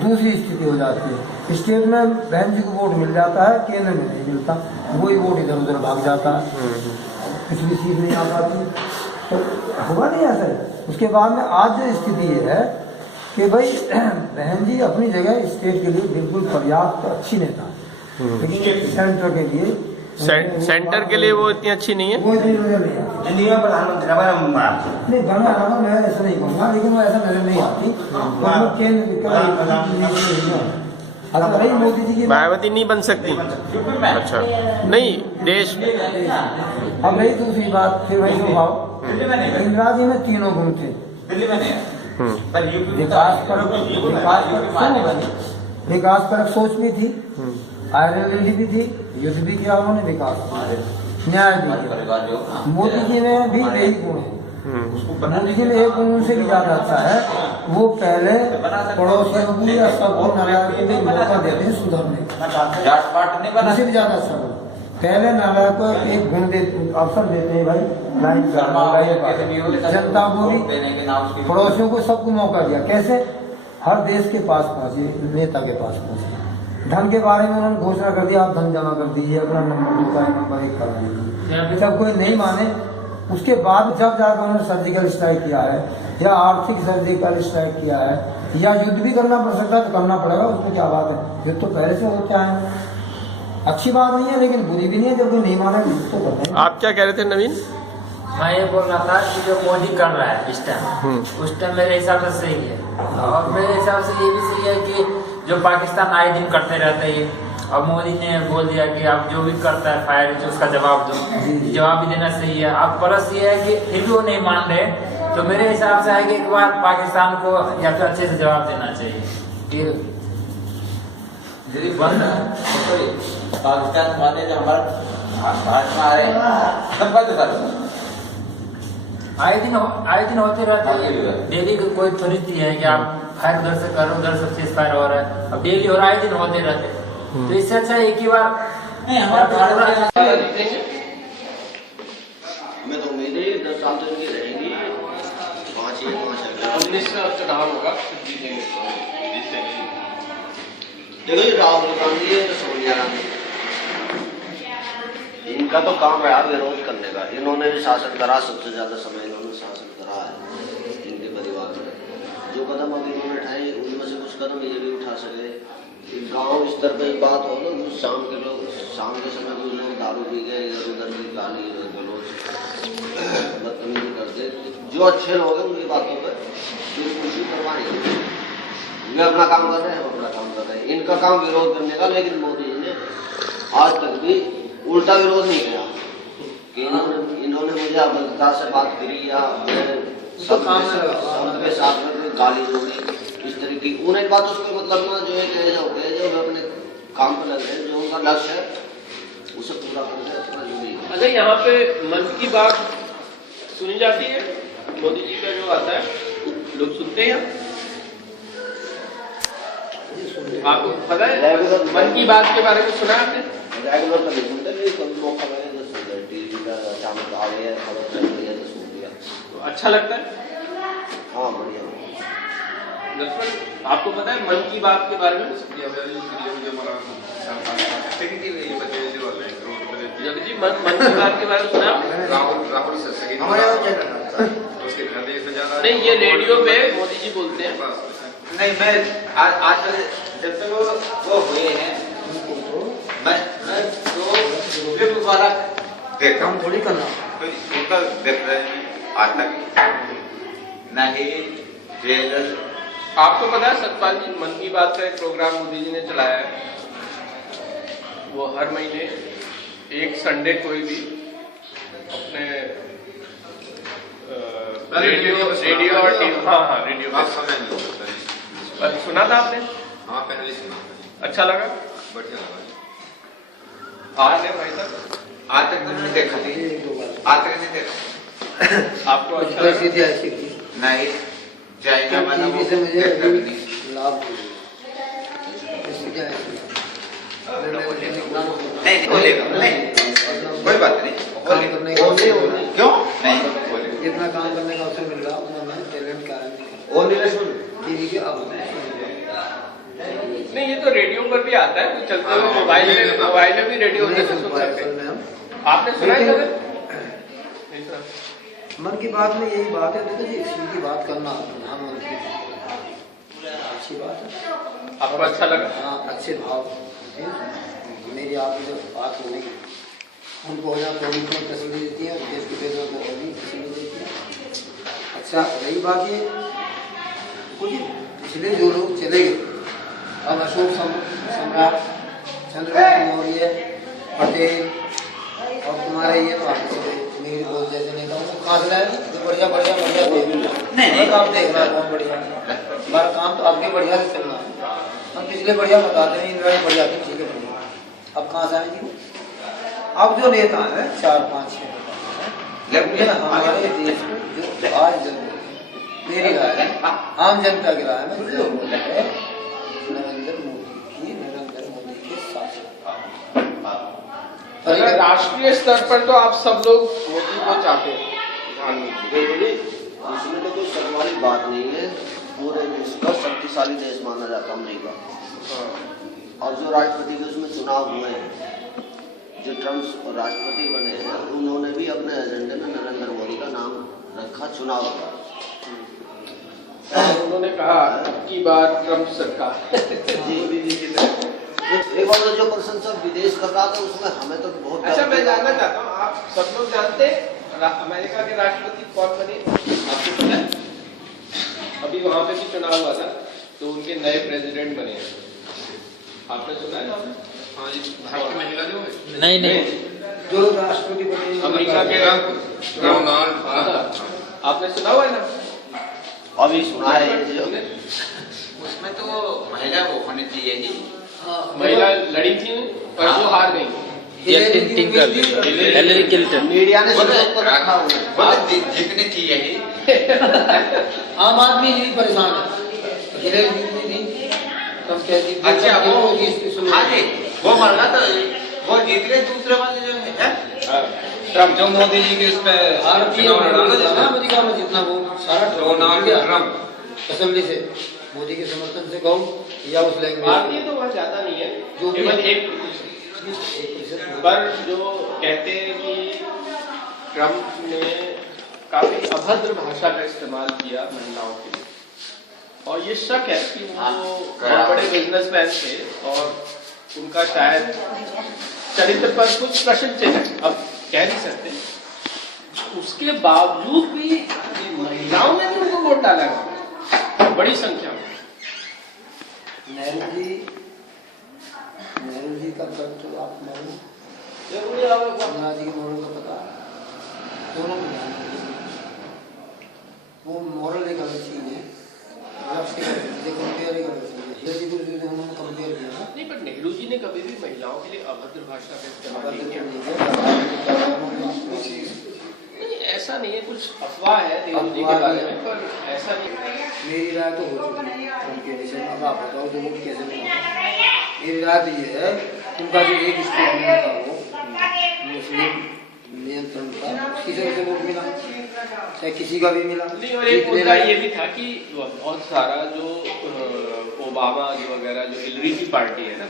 दूसरी स्थिति हो जाती है। स्टेट में बहन जी को वोट मिल जाता है, केंद्र में नहीं मिलता, वही वोट इधर उधर भाग जाता है, कुछ भी चीज़ नहीं आ पाती, तो होगा नहीं ऐसा। उसके बाद में आज जो स्थिति ये है कि भाई बहन जी अपनी जगह स्टेट के लिए बिल्कुल पर्याप्त अच्छी नेता है, लेकिन सेंटर के लिए सेंटर के लिए वो इतनी अच्छी नहीं है। वो चीज नजर नहीं आती। इंडिया में प्रधानमंत्री नहीं बना रहा मैं ऐसा नहीं कहूँगा, लेकिन वो ऐसा नजर नहीं आती। मतलब केंद्र अगर रही मोदी जी की मायावती नहीं बन सकती। अच्छा नहीं देश अब रही दूसरी बात, फिर वही भाव इंदिरा जी में तीनों गुण थे। दिल्ली में नहीं है पर यूपी में विकास परक सोच भी थी, आइडियोलॉजी भी थी, युद्ध भी किया उन्होंने, विकास न्याय भी किया। मोदी जी में भी यही गुण है। मोदी जी में एक गुण उनसे भी ज्यादा अच्छा है, वो पहले पड़ोसियों को या सबको नाराज के लिए मौका देते हैं सुधरने का। जाट पाट नहीं बना उनसे भी ज्यादा अच्छा गुण पहले नारायण को एक गुण दे अवसर देते हैं भाई लाइन करना, जनता को भी पड़ोसियों को सबको मौका दिया। कैसे? हर देश के पास पहुंचे, नेता के पास पहुंचे। धन के बारे में उन्होंने घोषणा कर दिया, आप धन जमा कर दीजिए, अपना नंबर 2 का नंबर 1 करा दीजिए। जब कोई नहीं माने उसके बाद जब जाकर उन्होंने सर्जिकल स्ट्राइक किया है या आर्थिक सर्जिकल स्ट्राइक किया है या युद्ध भी करना पड़ सकता है तो करना पड़ेगा, उसमें क्या बात है। युद्ध तो पहले से होते आए हैं, अच्छी बात नहीं है लेकिन बुरी भी नहीं है। जब कोई नहीं माने तो करते हैं। आप क्या कह रहे थे नवीन? मैं ये बोल रहा था कि जो मोदी कर रहा है इस टाइम, उस टाइम मेरे हिसाब से सही है। और मेरे हिसाब से ये भी सही है कि जो पाकिस्तान आए दिन करते रहते हैं, अब मोदी ने बोल दिया कि आप जो भी करता है फायर जो उसका जवाब दो, जवाब भी देना सही है। अब परस ये है कि फिर भी वो नहीं मान रहे, तो मेरे हिसाब से है कि एक बार पाकिस्तान को या फिर अच्छे से जवाब देना चाहिए। फिर यदि बंद पाकिस्तान वाले जो हमारे भारत में आ रहे हैं तब बात कर आए दिन होते रहते हैं। डेली कोई परिस्थिति है कि आप फायर उधर से करो, उधर से चीज फायर हो रहा है, अब डेली हो रहा है, आए दिन होते रहते हैं। तो इससे अच्छा एक ही बार नहीं हमारा भारत हमें तो उम्मीद है 10 साल तो इनकी रहेगी, 5 19 का चुनाव होगा, देखो ये राहुल गांधी है, सोनिया गांधी, इनका तो काम रहा विरोध करने का। इन्होंने भी शासन करा, सबसे ज्यादा समय इन्होंने शासन करा है इनके परिवार में। जो कदम अभी इन्होंने उठाए उनमें से कुछ कदम ये भी उठा सके। गांव स्तर पे बात हो ना, शाम के लोग शाम के समय कुछ लोग दारू पी गए, इधर उधर की गाली गलौज बदतमीजी करते, जो अच्छे लोग हैं उनकी बातों पर खुशी करवानी। वे अपना काम कर रहे हैं, हम अपना काम कर रहे हैं। इनका काम विरोध करने का, लेकिन मोदी जी ने आज तक भी उल्टा विरोध नहीं किया कि इन्होंने मुझे अभद्रता से बात करी या सबके साथ में गाली दोगी, इस तरह की उन्हें बात उसके मतलब ना जो एक एज हो गए, जो अपने काम पर लग रहे हैं, जो उनका लक्ष्य है उसे पूरा करके अपना जो भी। अच्छा यहाँ पे मन की बात सुनी जाती है, मोदी जी का जो आता है लोग सुनते हैं। आपको पता है मन की बात के बारे में सुना आपने? रेगुलर तो नहीं सुनते, नहीं कभी मौका मिले तो सुनते, टीवी का अचानक आ गया खबर चल रही है तो सुन लिया। तो अच्छा लगता है? हाँ बढ़िया। आपको पता है मन की बात के बारे में? जगत जी मन की बात के बारे में सुना? नहीं, ये रेडियो पे मोदी जी बोलते हैं। नहीं मैं आजकल जब तक वो हुए हैं मैं तो फिल्म वाला देखा हूँ, थोड़ी करना उनका देख रहे हैं आज तक नहीं जेल। आपको पता है सतपाल जी, मन की बात का एक प्रोग्राम मोदी जी ने चलाया है। वो हर महीने एक संडे कोई भी अपने रेडियो और टीवी, हाँ रेडियो पे सुना था आपने? हाँ पहले सुना। अच्छा लगा? बढ़िया लगा। आज है भाई साहब, आज तक तो नहीं देखा थी, आज तक नहीं देखा। आपको अच्छा लगा? नहीं जाएगा मैंने वो देखा भी नहीं। नहीं बोलेगा, नहीं कोई बात नहीं, क्यों नहीं बोलेगा। जितना काम करने का अवसर मिल रहा है उतना मैं टैलेंट का वो नहीं सुन टीवी के अब नहीं, ये तो रेडियो पर भी आता है, तो चलते हुए मोबाइल में भी रेडियो होते हैं, सुन सकते हैं। आपने सुना है कभी? मन की बात में यही बात है, देखो जी इसी की बात करना प्रधानमंत्री अच्छी बात है। आपको अच्छा लगा? हाँ अच्छे भाव मेरी आपकी जो बात होने की उनको यहाँ कोविड में तसल्ली देती है और देश के बेदों को और भी तसल्ली देती है। अच्छा रही बात ये कुछ पिछले जो लोग चले गए, अब अशोक सम्राट, चंद्रगुप्त मौर्य, पटेल और तुम्हारे ये मेरी बहुत जैसे नेताओं को खास लाए जो बढ़िया बढ़िया बढ़िया नहीं काम देख रहा है बहुत बढ़िया। हमारा काम तो आपके बढ़िया से चल रहा है, हम पिछले बढ़िया बताते हैं इंदिरा बढ़िया थी, ठीक है बढ़िया। अब कहाँ से आएंगे वो? अब जो नेता है 4-5 हमारे देश में जो आज मेरी राय है, आम जनता की राय में जो है नरेंद्र मोदी के शासन। राष्ट्रीय स्तर पर तो आप सब लोग मोदी को चाहते हैं प्रधानमंत्री। इसमें तो कोई शक वाली बात नहीं है, पूरे देश का शक्तिशाली देश माना जाता है अमेरिका। और जो राष्ट्रपति के उसमें चुनाव हुए हैं, जो ट्रम्प राष्ट्रपति बने हैं, उन्होंने भी अपने एजेंडे में नरेंद्र मोदी का नाम रखा चुनाव का। उन्होंने कहा की बार ट्रम्प सरकार एक बार जो प्रशंसा विदेश कर रहा था उसमें हमें तो बहुत। अच्छा मैं जानना चाहता हूँ, आप सब लोग जानते हैं अमेरिका के राष्ट्रपति कौन बने? आपको पता है? अभी वहाँ पे भी चुनाव हुआ था तो उनके नए प्रेसिडेंट बने हैं, आपने सुना है नाम? हाँ जी, भारतीय महिला जो है नहीं जो लोग राष्ट्रपति बने अमेरिका के डोनाल्ड, आपने सुना हुआ है ना? अभी सुना है उसमें तो महिला वो होनी चाहिए जी, महिला लड़ी थी पर जो हार गई। मीडिया ने रखा हुआ जीतनी चाहिए ही। आम आदमी ही परेशान है, हिलेरी जीतनी थी तब कहती अच्छा वो हाँ जी वो मर रहा था, वो जीत गए दूसरे वाले जो है ट्रम्प, जो मोदी जी के इस पे चुनाव लड़ा ना अमेरिका में जितना वो सारा डोनाल्ड ट्रम्प तसल्ली से मोदी के समर्थन से कहूँ या उस लैंग्वेज भारतीय तो वहाँ ज्यादा नहीं है, जो केवल एक पर जो कहते हैं कि ट्रम्प ने काफी अभद्र भाषा का इस्तेमाल किया महिलाओं के लिए, और ये शक है कि वो बहुत बड़े बिजनेसमैन थे और उनका शायद चरित्र पर कुछ प्रश्न चिन्ह अब कह नहीं सकते, उसके बावजूद भी महिलाओं ने भी उनको वोट डाला बड़ी संख्या में। नेहरू जी का कर तो आप मालूम जरूरी इंदिरा जी के मॉडल का पता दोनों वो मॉडल एक अलग चीज है, कंपेयर एक अलग चीज है। उन्होंने कंपेयर किया ना, नहीं, पर नेहरू जी ने कभी भी महिलाओं के लिए अभद्र भाषा का इस्तेमाल नहीं किया। ऐसा नहीं है, कुछ अफवाह है नेहरू जी के बारे में, पर ऐसा नहीं। मेरी राय तो हो चुकी है उनके विषय में, अब आप बताओ जो वोट कैसे मिला। मेरी राय तो ये है उनका जो एक स्टेटमेंट था वो मुस्लिम नियंत्रण का, किसी से वोट मिला चाहे किसी का भी मिला। नहीं, और एक मुद्दा ये भी था कि बहुत सारा जो ओबामा जो वगैरह जो हिलरी की पार्टी है ना,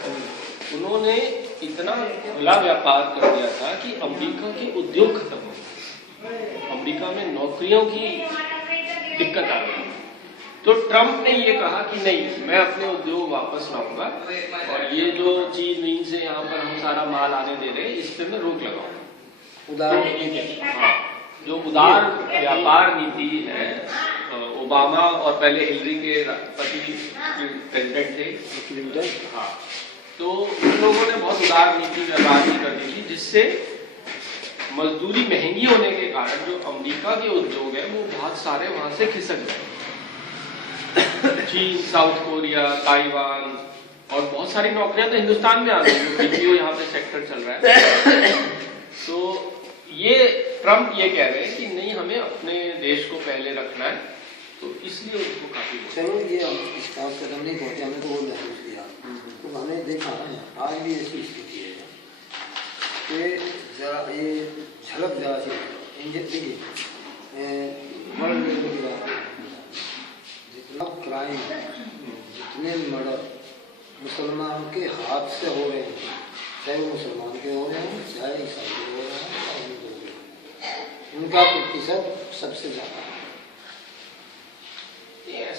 उन्होंने इतना खुला व्यापार कर दिया था कि अमेरिका के उद्योग खत्म हो गए, अमेरिका में नौकरियों की दिक्कत आ गई। तो ट्रम्प ने ये कहा कि नहीं, मैं अपने उद्योग वापस लाऊंगा और ये जो चीन वीन से यहाँ पर हम सारा माल आने दे रहे हैं इस पर मैं रोक लगाऊंगा। जो उदार व्यापार नीति है, ओबामा और पहले हिलरी के पति प्रेसिडेंट थे क्लिंटन, हाँ, तो उन लोगों ने बहुत उदार नीति व्यापार की कर दी थी, जिससे मजदूरी महंगी होने के कारण जो अमेरिका के उद्योग है वो बहुत सारे वहां से खिसक गए। चीन, साउथ कोरिया, ताइवान और बहुत सारी नौकरियां तो हिंदुस्तान में आ गई, जो बीपीओ यहाँ पे सेक्टर चल रहा है। तो ये ट्रम्प ये कह रहे हैं कि नहीं, हमें अपने देश को पहले रखना है, तो इसलिए उनको काफी। चलो ये हम इस बात कदम नहीं पहुंचे, हमें तो वो महसूस किया, तो हमने देखा आज भी ऐसी स्थिति है कि जरा ये झलक जरा सी देखिए वर्ल्ड लेवल की बात, जितना क्राइम, जितने मर्डर मुसलमान के हाथ से हो रहे हैं, चाहे वो मुसलमान के हो रहे हैं चाहे ईसाई के हो रहे हैं, उनका प्रतिशत सबसे ज्यादा है।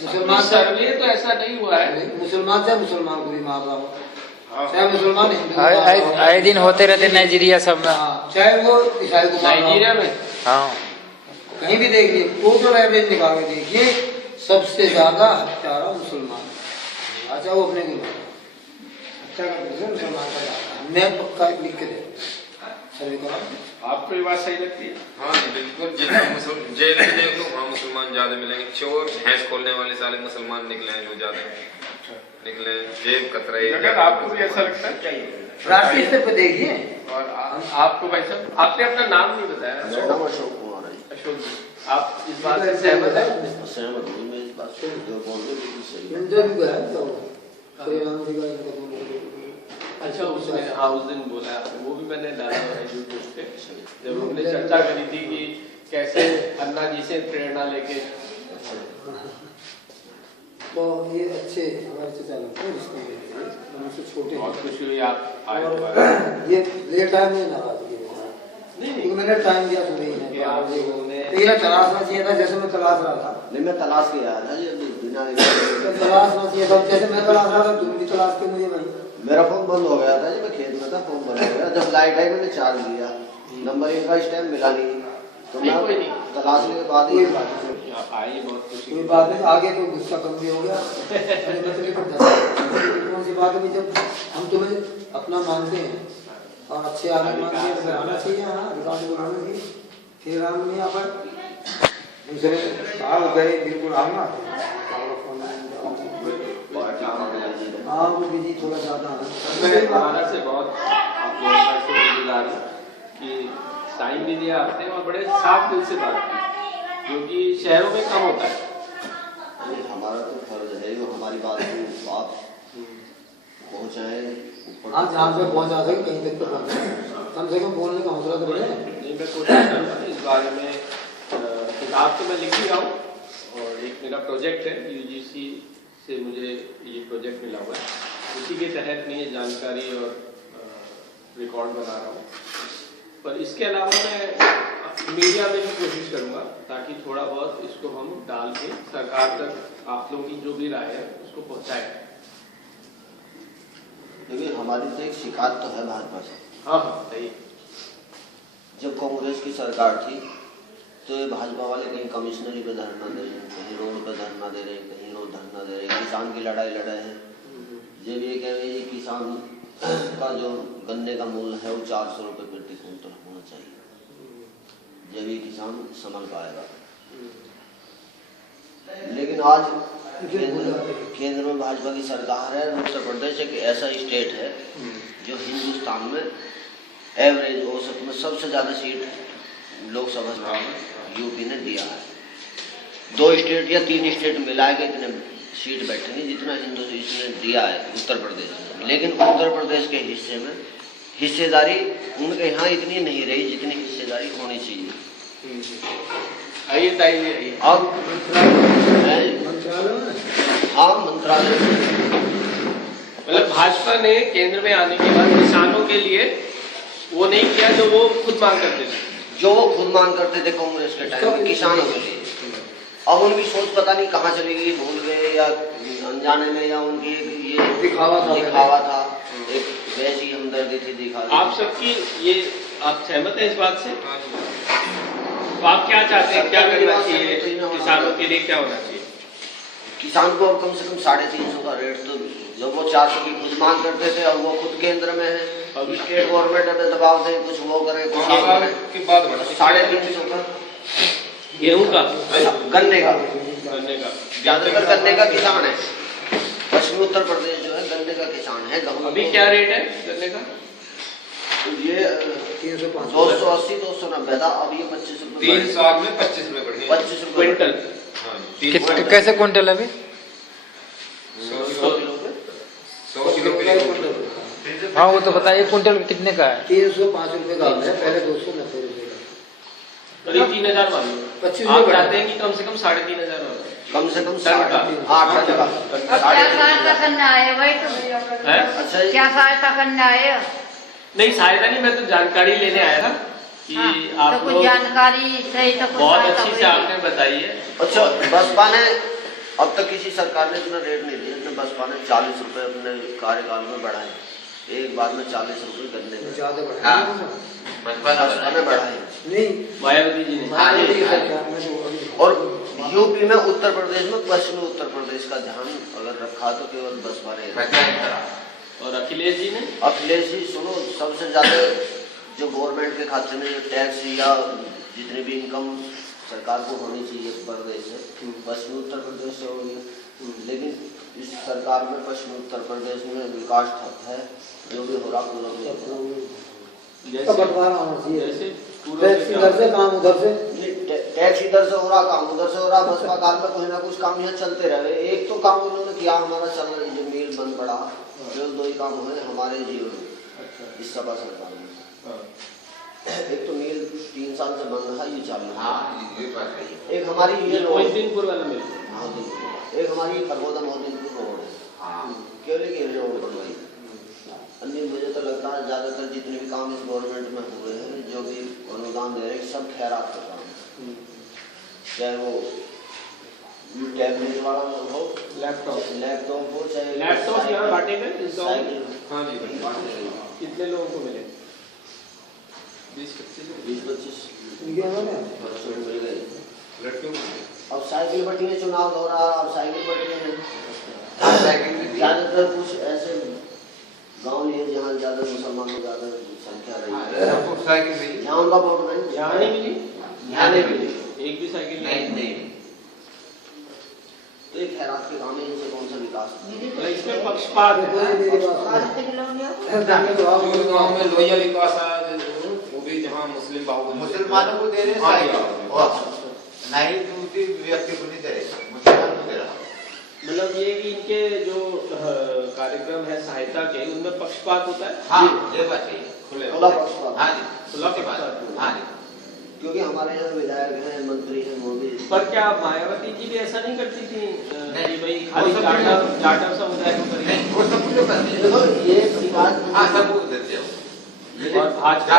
मुसलमान सर्वे तो ऐसा नहीं हुआ है, मुसलमान चाहे मुसलमान को भी मार रहा हो, चाहे मुसलमान हिंदू आए दिन होते रहते नाइजीरिया सब में। हाँ, चाहे वो ईसाई को मार रहा हो। नाइजीरिया में हाँ कहीं भी देखिए टोटल एवरेज निकाल के देखिए सबसे ज्यादा हत्यारा मुसलमान है। अच्छा वो अपने को हत्या करते थे मुसलमान का ज्यादा है। मैं पक्का लिख के दे सर्वे करो। आपको ये बात सही लगती है? हाँ जी बिल्कुल, जितना जेल में देख लो वहाँ मुसलमान ज्यादा मिलेंगे। चोर भैंस खोलने वाले साले मुसलमान निकले हैं जो ज्यादा निकले, जेब कतराई। अगर आपको भी ऐसा लगता है राष्ट्रीय स्तर पे देखिए। और आपको भाई साहब आपने अपना नाम नहीं बताया। मेरा नाम अशोक कुमार है। अशोक जी, आप इस बात से सहमत हैं? सहमत हूँ मैं इस बात से, जो बोल रहे बिल्कुल सही है। इंटरव्यू का है क्या हुआ? श्री राम जी का इंटरव्यू। अच्छा उसने हाँ उस दिन बोला, वो भी मैंने डाला है यूट्यूब पे, जब हमने चर्चा करी थी कि कैसे अन्ना जी से प्रेरणा लेके। तो ये अच्छे हमारे चचा लगते हैं जिसको हमसे छोटे हैं। बहुत खुशी हुई आप आए और दोबारा। ये लेट टाइम नहीं नाराजगी नहीं, मैंने टाइम दिया सुबह ही कि आप लोगों ने तो ये तलाशना चाहिए था जैसे मैं तलाश रहा था। नहीं मैं तलाश के आया था जी, अभी बिना तो तलाशना चाहिए था जैसे मैं तलाश रहा था तुम भी तलाश के मुझे भाई। मेरा फोन बंद हो गया था जी, मैं खेत में था, फोन बंद हो गया। जब लाइट आई मैंने चार्ज लिया, नंबर 1 का इस टाइम मिला नहीं, तो मैं कोई नहीं। तलाशने के बाद ही कोई बात नहीं, आप आए, बहुत खुशी कोई बात नहीं। आगे तो गुस्सा कम भी हो गया कौन सी बात है जब हम तुम्हें अपना मानते हैं और अच्छे आदमी मानते हैं तो फिर आना चाहिए। हाँ दुकान बुलाना चाहिए। फिर राम नहीं आ पाए दूसरे साल गए बिल्कुल आऊँगा। हाँ वो बिजी थोड़ा ज्यादा मैं हमारा से बहुत आप लोगों का से गुजार हूं कि टाइम भी दिया आपने और बड़े साफ दिल से बात की, जो कि शहरों में कम होता है। हमारा तो फर्ज है वो हमारी बात को आप पहुँचाए। हाँ जहाँ पे पहुँचा सके कहीं तक तो पहुँचे, कम से कम बोलने का हौसला तो बढ़े। नहीं मैं कोशिश करूँगा इस बारे में, किताब तो मैं लिख ही रहा हूँ और एक मेरा प्रोजेक्ट है यूजीसी से मुझे ये प्रोजेक्ट मिला हुआ है, उसी के तहत मैं ये जानकारी और रिकॉर्ड बना रहा हूँ। पर इसके अलावा मैं मीडिया में भी कोशिश करूँगा ताकि थोड़ा बहुत इसको हम डाल के सरकार तक आप लोगों की जो भी राय है उसको पहुँचाएं। देखिए हमारी तो एक शिकायत तो है भाजपा से। हाँ हाँ सही। जब कांग्रेस की सरकार थी तो ये भाजपा वाले कहीं कमिश्नरी पे धरना दे रहे हैं, कहीं रोड पे धरना दे रहे हैं, कहीं रोड धरना दे रहे हैं, किसान की लड़ाई लड़ रहे हैं। जब ये कह रहे हैं किसान का जो गन्ने का मूल्य है वो 400 रुपये प्रति क्विंटल होना चाहिए, जब ये किसान संभल पाएगा। लेकिन आज केंद्र में भाजपा की सरकार है, उत्तर प्रदेश एक ऐसा स्टेट है जो हिंदुस्तान में एवरेज औसत में सबसे ज्यादा सीट लोकसभा चुनाव में यूपी ने दिया है। 2 स्टेट या 3 स्टेट मिला के इतने सीट बैठेंगे जितना इसने दिया है उत्तर प्रदेश में। लेकिन उत्तर प्रदेश के हिस्से में हिस्सेदारी उनके यहाँ इतनी नहीं रही जितनी हिस्सेदारी होनी चाहिए। आइए बताइए। अब हाँ मंत्रालय मतलब भाजपा ने केंद्र में आने के बाद किसानों के लिए वो नहीं किया जो वो खुद मांग करते थे, जो वो खुद मांग करते थे कांग्रेस के टाइम में किसानों के लिए। अब उनकी सोच पता नहीं कहाँ चली गई, भूल गए या अनजाने में, या उनकी ये दिखावा था एक वैसी हमदर्दी थी दिखा। आप सबकी ये आप सहमत हैं इस बात से? तो आप क्या चाहते हैं, क्या करना चाहिए किसानों के लिए, क्या होना चाहिए? किसान को अब कम से कम 350 का रेट तो, जब वो 400 की खुद मांग करते थे, अब वो खुद केंद्र में है, अब स्टेट गवर्नमेंट में दबाव दे, कुछ वो करे कुछ ये करे, 350 का गेहूं का, गन्ने का ज्यादातर गन्ने का किसान है। पश्चिमी उत्तर प्रदेश जो है गन्ने का किसान है। अभी क्या रेट है गन्ने का? तो ये 280 290 था, अब ये 25 रुपए 3 साल में 25 रुपए बढ़े, 25 रुपए क्विंटल। कैसे क्विंटल अभी? 100 किलो। हाँ वो तो बताइए क्विंटल कितने का है? 305 रुपए का है, पहले 290 रुपए का। करीब 3000 मान लो। 25 आप रुपए चाहते हैं कि कम से कम 3500 हो? कम से कम टन का। 8 टन का। क्या सहायता करने आए भाई तुम? है? अच्छा क्या सहायता करने आए? नहीं सहायता नहीं, मैं तो जानकारी लेने आया था कि हाँ, आप तो कुछ लोग जानकारी सही तो कुछ बहुत सहायता अच्छी हुई। से आपने बताई है। अच्छा बसपा ने अब तक किसी सरकार ने इतना रेट नहीं दिया, बसपा ने 40 रुपए अपने कार्यकाल में बढ़ाए। एक बार में 40 रुपए गन्ने में ज्यादा बढ़ा हाँ। बसपा ने बढ़ाए नहीं मायावती जी ने हाँ जी, ये हाँ जी। सरकार में तो अभी और यूपी में उत्तर प्रदेश में पश्चिमी उत्तर प्रदेश का ध्यान अगर रखा तो केवल बसपा ने। और अखिलेश जी ने अखिलेश जी सुनो, सबसे ज्यादा जो गवर्नमेंट के खाते में जो टैक्स या जितनी भी इनकम सरकार को होनी चाहिए प्रदेश से पश्चिमी उत्तर प्रदेश से हो रही है, लेकिन इस सरकार में पश्चिमी उत्तर प्रदेश में विकास ठप है, जो भी हो रहा का बंटवारा होना चाहिए। जैसे टैक्स इधर से काम उधर से, टैक्स इधर से हो रहा, काम उधर से हो रहा। बसपा काल में कुछ ना कुछ काम यहाँ चलते रहे। एक तो काम उन्होंने किया हमारा चल रहा है, जो मिल बंद पड़ा, जो 2 ही काम हुए हमारे जीवन में इस सभा सरकार में। एक तो मिल 3 साल से बंद रहा, ये चालू है। एक हमारी ये मोहिद्दीनपुर वाला मिल, एक हमारी खरगोदा मोहिद्दीनपुर रोड है, केवल की रोड बनवाई। अन्य मुझे तो लगता है ज्यादातर जितने भी काम इस गवर्नमेंट में हुए हैं, जो भी अनुदान दे रहे हैं, सब खैरात का काम है। चाहे वो टैबलेट वाला हो, लैपटॉप हो, चाहे लैपटॉप यहाँ बांटे गए इस गाँव में? हाँ जी कितने लोगों को मिले? 20-25 इनके हमारे बच्चों को मिल गए। लड़कियों अब साइकिल बटी है, चुनाव हो रहा, अब साइकिल बटी है। ज्यादातर कुछ ऐसे गाँव लिए जहाँ ज्यादा मुसलमानों की ज्यादा संख्या रही है, यहाँ उनका वोट बैंक यहाँ नहीं मिली, यहाँ नहीं मिली। एक भी साइकिल नहीं। तो एक खैरात के काम है, इनसे कौन सा विकास? मतलब इसमें पक्षपात है। मेरी बात जो गांव में लोहिया विकास आया, वो भी जहाँ मुस्लिम बाहुबली मुसलमानों को दे रहे हाँ हैं, जी। नहीं दूसरी व्यक्ति को नहीं दे रहे, मुसलमानों को दे रहा। मतलब ये कि इनके जो कार्यक्रम है सहायता के, उनमें पक्षपात होता है। हाँ, ये बात है। खुला पक्षपात। हाँ जी, खुला पक्षपात। हाँ जी। क्योंकि हमारे यहाँ विधायक हैं, मंत्री हैं, मोदी। पर क्या मायावती जी भी ऐसा नहीं करती थी कि भाई खाली वो सब जाटव समुदाय को करें? नहीं, वो सब कुछ करते हैं। देखो ये विकास, हाँ, सब कुछ देते हो। और भाजपा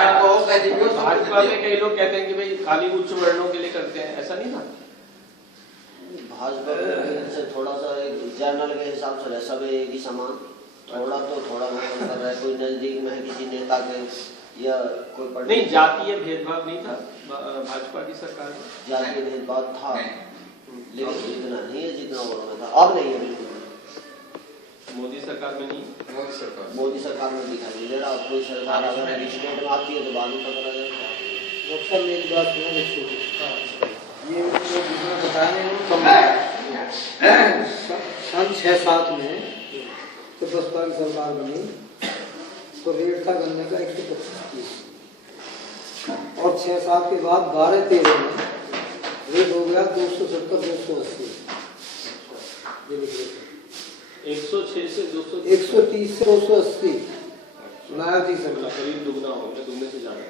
भाजपा में कई लोग कहते हैं कि भाई खाली उच्च वर्णों के लिए करते हैं, ऐसा नहीं था? भाजपा से थोड़ा सा एक जर्नल के हिसाब से रहे, सब एक ही समान, थोड़ा बहुत अंतर रहे। कोई नजदीक में है किसी नेता के या कोई नहीं, जातीय भेदभाव नहीं था भाजपा की सरकार में? जातीय भेदभाव था, लेकिन इतना नहीं है जितना और में था। अब नहीं है बिल्कुल। मोदी सरकार में नहीं, मोदी सरकार में दिखाई नहीं दे रहा। अब कोई सरकार अगर स्टेट में आती है तो बाद में पता लगेगा। डॉक्टर मेरी बात सुनो, ये जिसने बताया नहीं, सन 6-7 में तो बसपा की सरकार बनी तो रेट था गन्ने का 125, और 6-7 के बाद 12-13 में रेट हो गया 270-280। 106 से 200, 130 से 280 मायावती सरकार, करीब दुगना हो गया, दुगने से ज्यादा।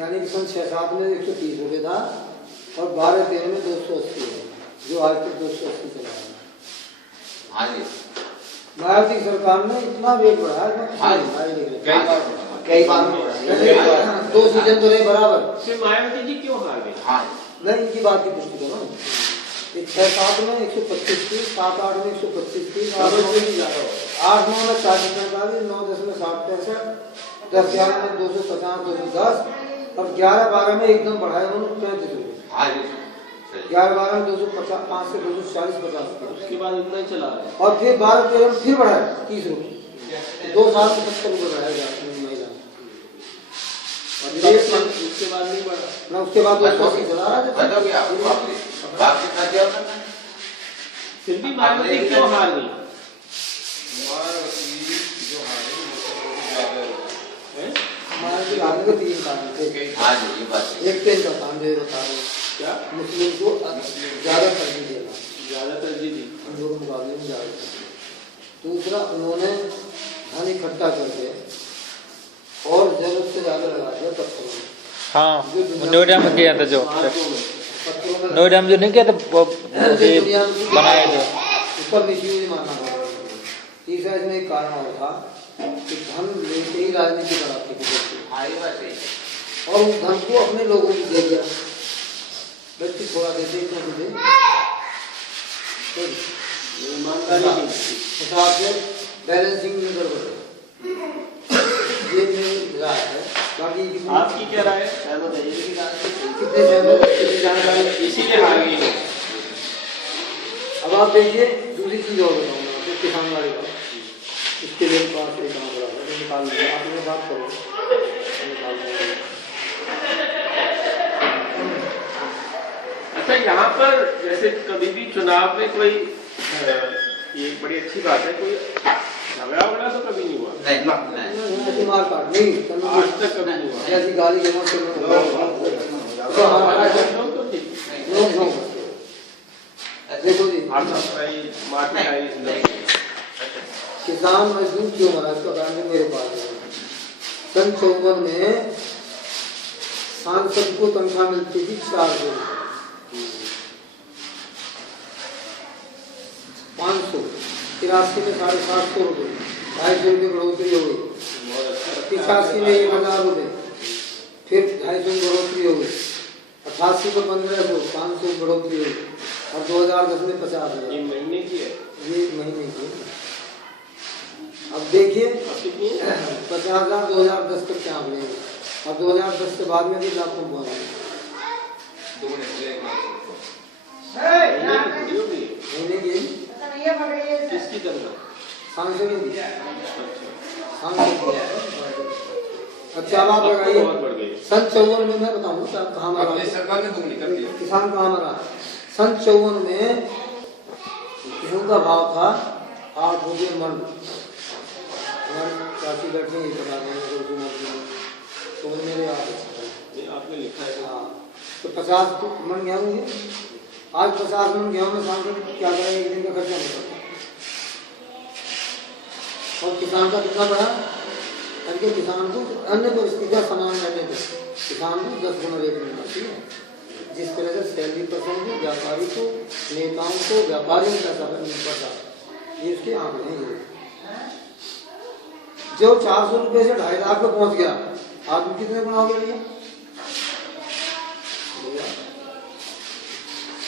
यानी कि सन 6-7 में 130 रुपये था और 12-13 में 280 है, जो आज तक 280 चला है। हाँ जी। मायावती सरकार ने इतना वेट बढ़ाया, कई बार 2 सीजन तो नहीं बराबर। फिर मायावती जी क्यों हार गई? हाँ, नहीं, इनकी बात की पुष्टि करो। 6-7 में 125 थी, 7-8 में 125 थी, 8-9 में 40-45, 9-10 में 60-65, 10-11 में 250, 210 और 11-12 में एकदम बढ़ाया उन्होंने 35 रुपये। हाँ जी। 11-12 में 250 से 240-50, उसके बाद इतना ही चला है। और फिर 12-13 में फिर बढ़ाया 30 रुपये। 2 साल में 70 रुपये बढ़ाया गया महिला। उसके बाद नहीं बढ़ा ना, उसके बाद 280 चला रहा था। बदल गया बाकी का क्या होता है? फिर भी मायावती क्यों हार गई? मायावती हारने के 3 कारण थे। हाँ जी, ये बात है। एक तो इनका काम जो बता रहे क्या? मुस्लिम को ज्यादा तरजीह देना, ज्यादा तरजीह दी। हिंदुओं के मुकाबले में ज्यादा तरजीह। दूसरा, उन्होंने धन इकट्ठा करके और जरूरत से ज्यादा लगा दिया पत्थरों में। हाँ, नोएडा में किया था जो पत्थरों में नोएडा में जो नहीं किया था बनाए थे, उस पर मिसयूज मारना पड़ा। तीसरा, इसमें एक कारण और था कि धन लेके ही राजनीति कराते थे, हाँ, ये बात है। और उस धन को अपने लोगों को दे दिया। व्यक्ति थोड़ा देते, इतना तो दे, ईमानदारी की हिसाब से बैलेंसिंग नहीं कर पाते। ये मेरी राय है। बाकी किसी- आपकी क्या राय है? सहमत है, ये भी राय है। कितने सहमत है, कितनी जानकारी। इसीलिए हार गई है। अब आप देखिए दूसरी चीज और बताऊंगा आपको, किसान वाली बात। इसके लिए पास एक आंकड़ा है, मैं निकाल लूंगा, आप इन्हें बात करो, मैं निकाल लूंगा। अच्छा, यहाँ पर जैसे कभी भी चुनाव में कोई ये एक बड़ी अच्छी बात है, कोई झगड़ा वगड़ा तो कभी नहीं हुआ। ऐसी मार काट नहीं, आज तक कभी नहीं हुआ। जैसी गाली जमा कर देखो जी, मार पिटाई किसान मजदूर क्यों मरा, इसका कारण मेरे पास है। सन 54 में सांसद को तनख्वाह मिलती थी 400 रुपये, 500, 83 में 750 रुपये, 250 रुपये बढ़ोतरी हो गई, 85 में 1000 रुपये, फिर 250 बढ़ोतरी हो गई, 88 में 1500, 500 बढ़ोतरी हो गई, और 2010 में 50,000। ये महीने की है, ये महीने की। अब देखिए 50,000 2010 तक क्या मिलेगा, अब 2010 के बाद में भी लाखों पहुंच गए। महीने की किसकी तरह? सांसद की। अच्छा अब आप लगाइए, सन 54 में मैं बताऊंगा कहाँ मरा सरकार ने दुगनी कर दिया। किसान कहाँ मरा। सन 54 में गेहूं का भाव था 8 रुपये मन। हमारे चाची बैठे ही बता रहे हैं, तो मेरे आपने लिखा है। हाँ, तो 50 मन गेहूँ है, आज 50 मन गेहूँ में सांसद क्या करें, एक दिन का खर्चा नहीं करता। और किसान का कितना बढ़ा, करके किसान को अन्य परिस्थितियाँ समान रहने दें, किसान को 10 गुना रेट मिलना चाहिए। जिस तरह से सैलरी पर्सन को, व्यापारी को, नेताओं को, व्यापारियों का पैसा नहीं पड़ता, ये उसके आंकड़े हैं। जो 400 रुपये से 2.5 लाख पे पहुंच गया, आदमी कितने गुना हो गया भैया?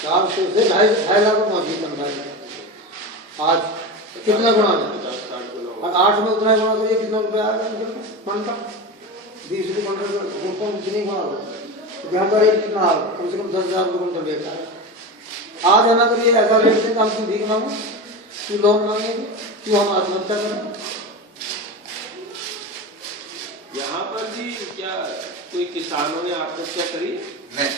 400 से 2.5 लाख पे पहुंच गई तनख्वाह। आज कितना गुना है? और 8 में उतना गुना करिए, कितना रुपया आएगा मन का? 20 रुपये क्विंटल, कितनी गुना होगा? गेहूं का रेट कितना होगा? कम से कम 10,000 रुपये क्विंटल रेट है। आज आना करिए ऐसा रेट से, हम क्यों भीख मांगो, क्यों लोन मांगेंगे, क्यों हम आत्महत्या करें? यहाँ पर भी क्या कोई किसानों ने आत्महत्या करी? नहीं,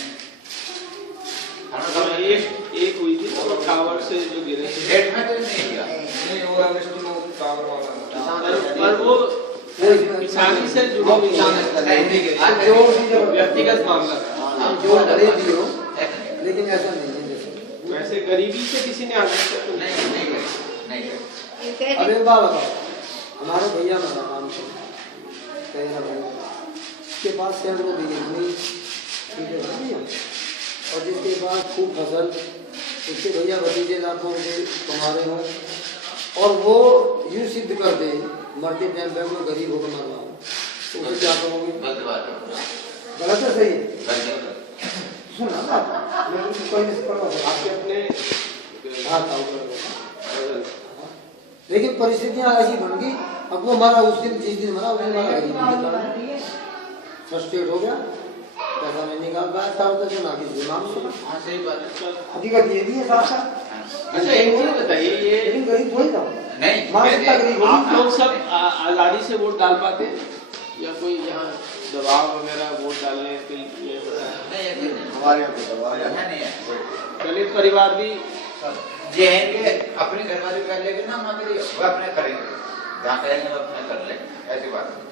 एक हुई थी तो टावर से जो गिरे थे। डेट में तो नहीं किया। नहीं, वो अगस्त में टावर वाला पर वो किसानी से जुड़ा व्यक्तिगत मामला था, जो करे भी हो, लेकिन ऐसा नहीं है। जैसे वैसे गरीबी से किसी ने आत्महत्या तो नहीं। अब एक बात बताओ, हमारे भैया मेरा नाम से कहना भाई, उसके पास सैकड़ों बीघे जमीन, ठीक है भैया, और जिसके पास खूब फसल, उसके भैया भतीजे लाखों रुपये कमा रहे हों, और वो यूँ सिद्ध कर दे मरते टाइम पे मैं गरीब होकर मर रहा हूँ, तो उसे क्या करोगे? गलत है, सही है? सुना ना, मैं उसको कोई नहीं पढ़ा, आपके अपने लेकिन परिस्थितियां ऐसी बन गई, अब वो मरा उस दिन, जिस दिन मरा उस दिन मरा, फ्रस्ट्रेट हो गया, पैसा नहीं निकाल पाया था, तो ना किसी मांग सुना। सही बात है। हकीकत ये भी है साथ साथ। अच्छा, एक चीज बताइए, ये लेकिन गरीब थोड़ी था, नहीं, मानसिकता गरीब आप होगी। लोग सब आजादी से वोट डाल पाते हैं या कोई यहाँ दबाव वगैरह वोट डालने के लिए होता है? नहीं, हमारे यहाँ पे दबाव है। यहाँ नहीं है। दलित परिवार भी ये है कि अपनी घरवाली कर लेगी ना हमारे लिए, वो अपने करेंगे, जहाँ करेंगे वो अपने कर ले, ऐसी बात है।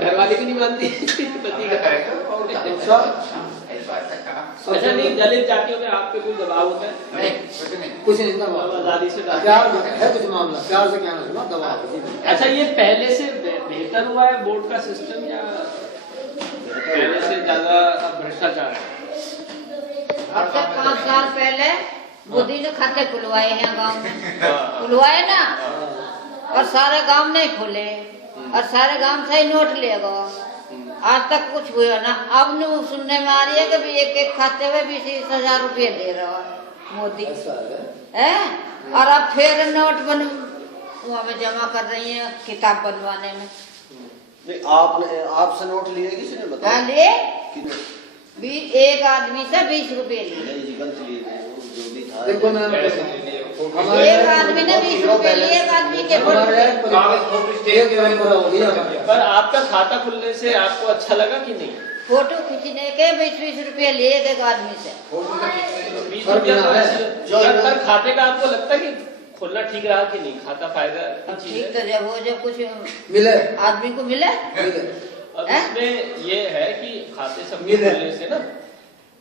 घरवाली भी नहीं मानती पति का करेंगे और ऐसी बात है। अच्छा, नहीं, दलित जातियों में आप पे कोई दबाव होता है? नहीं, कुछ नहीं। कुछ नहीं था, आजादी से डाल- प्यार है, कुछ मामला प्यार से कहना सुना, दबाव। अच्छा, ये पहले से बेहतर हुआ है वोट का सिस्टम या पहले से ज्यादा अब भ्रष्टाचार है? अब से 5 साल पहले मोदी ने खाते खुलवाए हैं गांव में, खुलवाए ना, और सारे गांव नहीं खुले, और सारे गांव से ही नोट ले गो। आज तक कुछ हुआ ना। अब न्यूज सुनने में आ रही है कि भी एक खाते में 20,000 रुपये दे रहा है मोदी ऐसा है। है, और अब फिर नोट वहाँ में जमा कर रही हैं किताब बनवाने में। नहीं आपने आपसे नोट लिए किसी ने हाँ बताया? लिए कितने? एक आदमी से 20 रुपए लिए। नहीं जी गलत लिए थे, जो भी था देखो ना एक आदमी ने 20 रुपए लिए, एक आदमी के पर आपका खाता खुलने से आपको अच्छा लगा कि नहीं? फोटो खींचने के 20 रुपए लिए एक आदमी से। 20 रुपया तो ऐसे- पर खाते का आपको लगता है कि खोलना ठीक रहा कि नहीं? खाता फायदा की चीज ठीक है। तो जब वो जब कुछ मिले आदमी को मिले अब हैं? इसमें ये है कि खाते सबके मिले। खुलने से ना,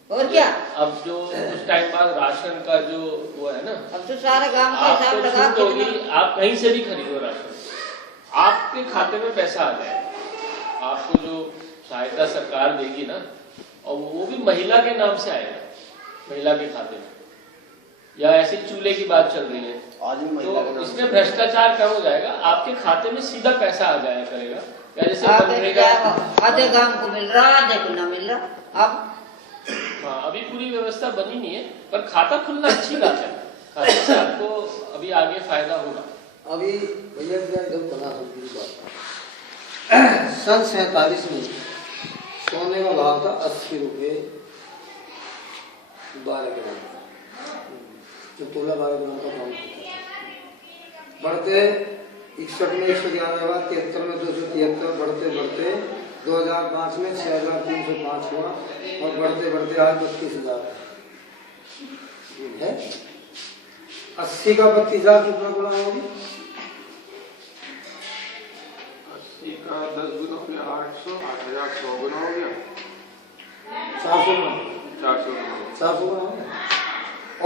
और क्या, अब जो कुछ टाइम बाद राशन का जो वो है ना, अब तो सारा गांव का आपको हिसाब लगा छूट होगी, आप कहीं से भी खरीदो राशन, आपके खाते में पैसा आ जाएगा। आपको जो सहायता सरकार देगी ना, और वो भी महिला के नाम से आएगा, महिला के खाते में, या ऐसे चूल्हे की बात चल रही है आज भी महिला के तो नाम इसमें से। भ्रष्टाचार कम हो जाएगा, आपके खाते में सीधा पैसा आ जाया करेगा। या जैसे मनरेगा, आधे गांव को मिल रहा, आधे को ना मिल रहा। अब हाँ अभी पूरी व्यवस्था बनी नहीं है, पर खाता खुलना अच्छी बात है, खाते से आपको अभी आगे फायदा होगा। अभी भैया क्या एकदम बना की बात। सन 47 में सोने का भाव था 80 रुपये 12 ग्राम, तो तोला 12 ग्राम का काम होता था। बढ़ते 61 में 111 हुआ, 73 में 273, बढ़ते बढ़ते 2005 में 6305 हुआ, और बढ़ते बढ़ते आज 32,000 है। 80 का 32,000 कितना गुना होगी? 80 का 10 गुना हो गया 800, 8,000 100 गुना हो गया, 400 गुना, 400 गुना हो गया। 400 गुना हो गया।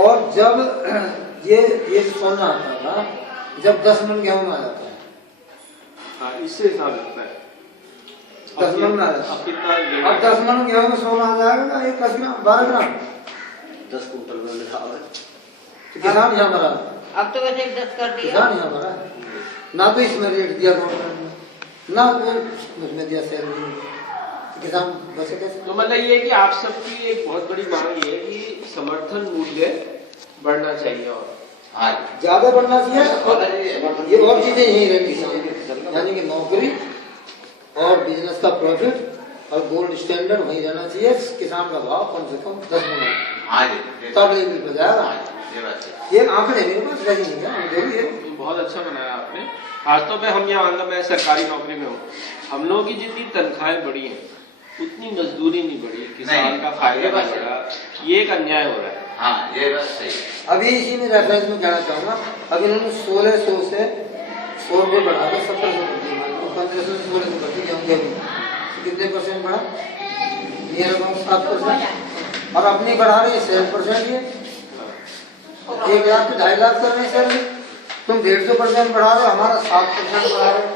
और जब ये सोना आता था, जब 10 मन गेहूं आ जाता है, हाँ इससे हिसाब लगता है 10 मन में आ जाता अब है। कितना अब 10 मन गेहूं में सोना आ जाएगा ना, एक 10 ग्राम 12 ग्राम, 10 कुंटल में लिखा हुआ है। तो किसान यहाँ मरा, अब तो वैसे 10 कर दिया। किसान यहाँ मरा, ना तो इसमें रेट दिया गवर्नमेंट ने, ना कोई उसमें दिया सैलरी, किसान बचे कैसे? तो मतलब ये है कि आप सबकी एक बहुत बड़ी मांग ये है कि समर्थन मूल्य बढ़ना चाहिए, और ज्यादा बढ़ना चाहिए, और ये और चीजें यही रहनी चाहिए, यानी कि नौकरी और बिजनेस का प्रॉफिट और गोल्ड स्टैंडर्ड वही रहना चाहिए। किसान का भाव कम से कम 10 गुना, तब लेवल पर जाएगा। ये आंकड़े मेरे पास रही नहीं है, जो भी है बहुत अच्छा बनाया आपने। वास्तव में हम यहाँ मतलब मैं सरकारी नौकरी में हूँ, हम लोगों की जितनी तनख्वाहें बढ़ी हैं उतनी मजदूरी नहीं बढ़ी, किसान का फायदा नहीं बढ़ा, ये एक अन्याय हो रहा है। हाँ ये बात सही। अभी इसी में रेफरेंस में कहना चाहूंगा, अभी इन्होंने 1600 से 100 रुपये बढ़ाकर 1700 कर दिया, 1500 से 1600 कर दी गेहूं के भी, कितने परसेंट बढ़ा? ये रकम 7%, और अपनी बढ़ा रही है 7%, ये 1 लाख से 2.5 लाख कर रहे हैं सैलरी, तुम 150% बढ़ा रहे हो, हमारा 7% बढ़ा रहे हो,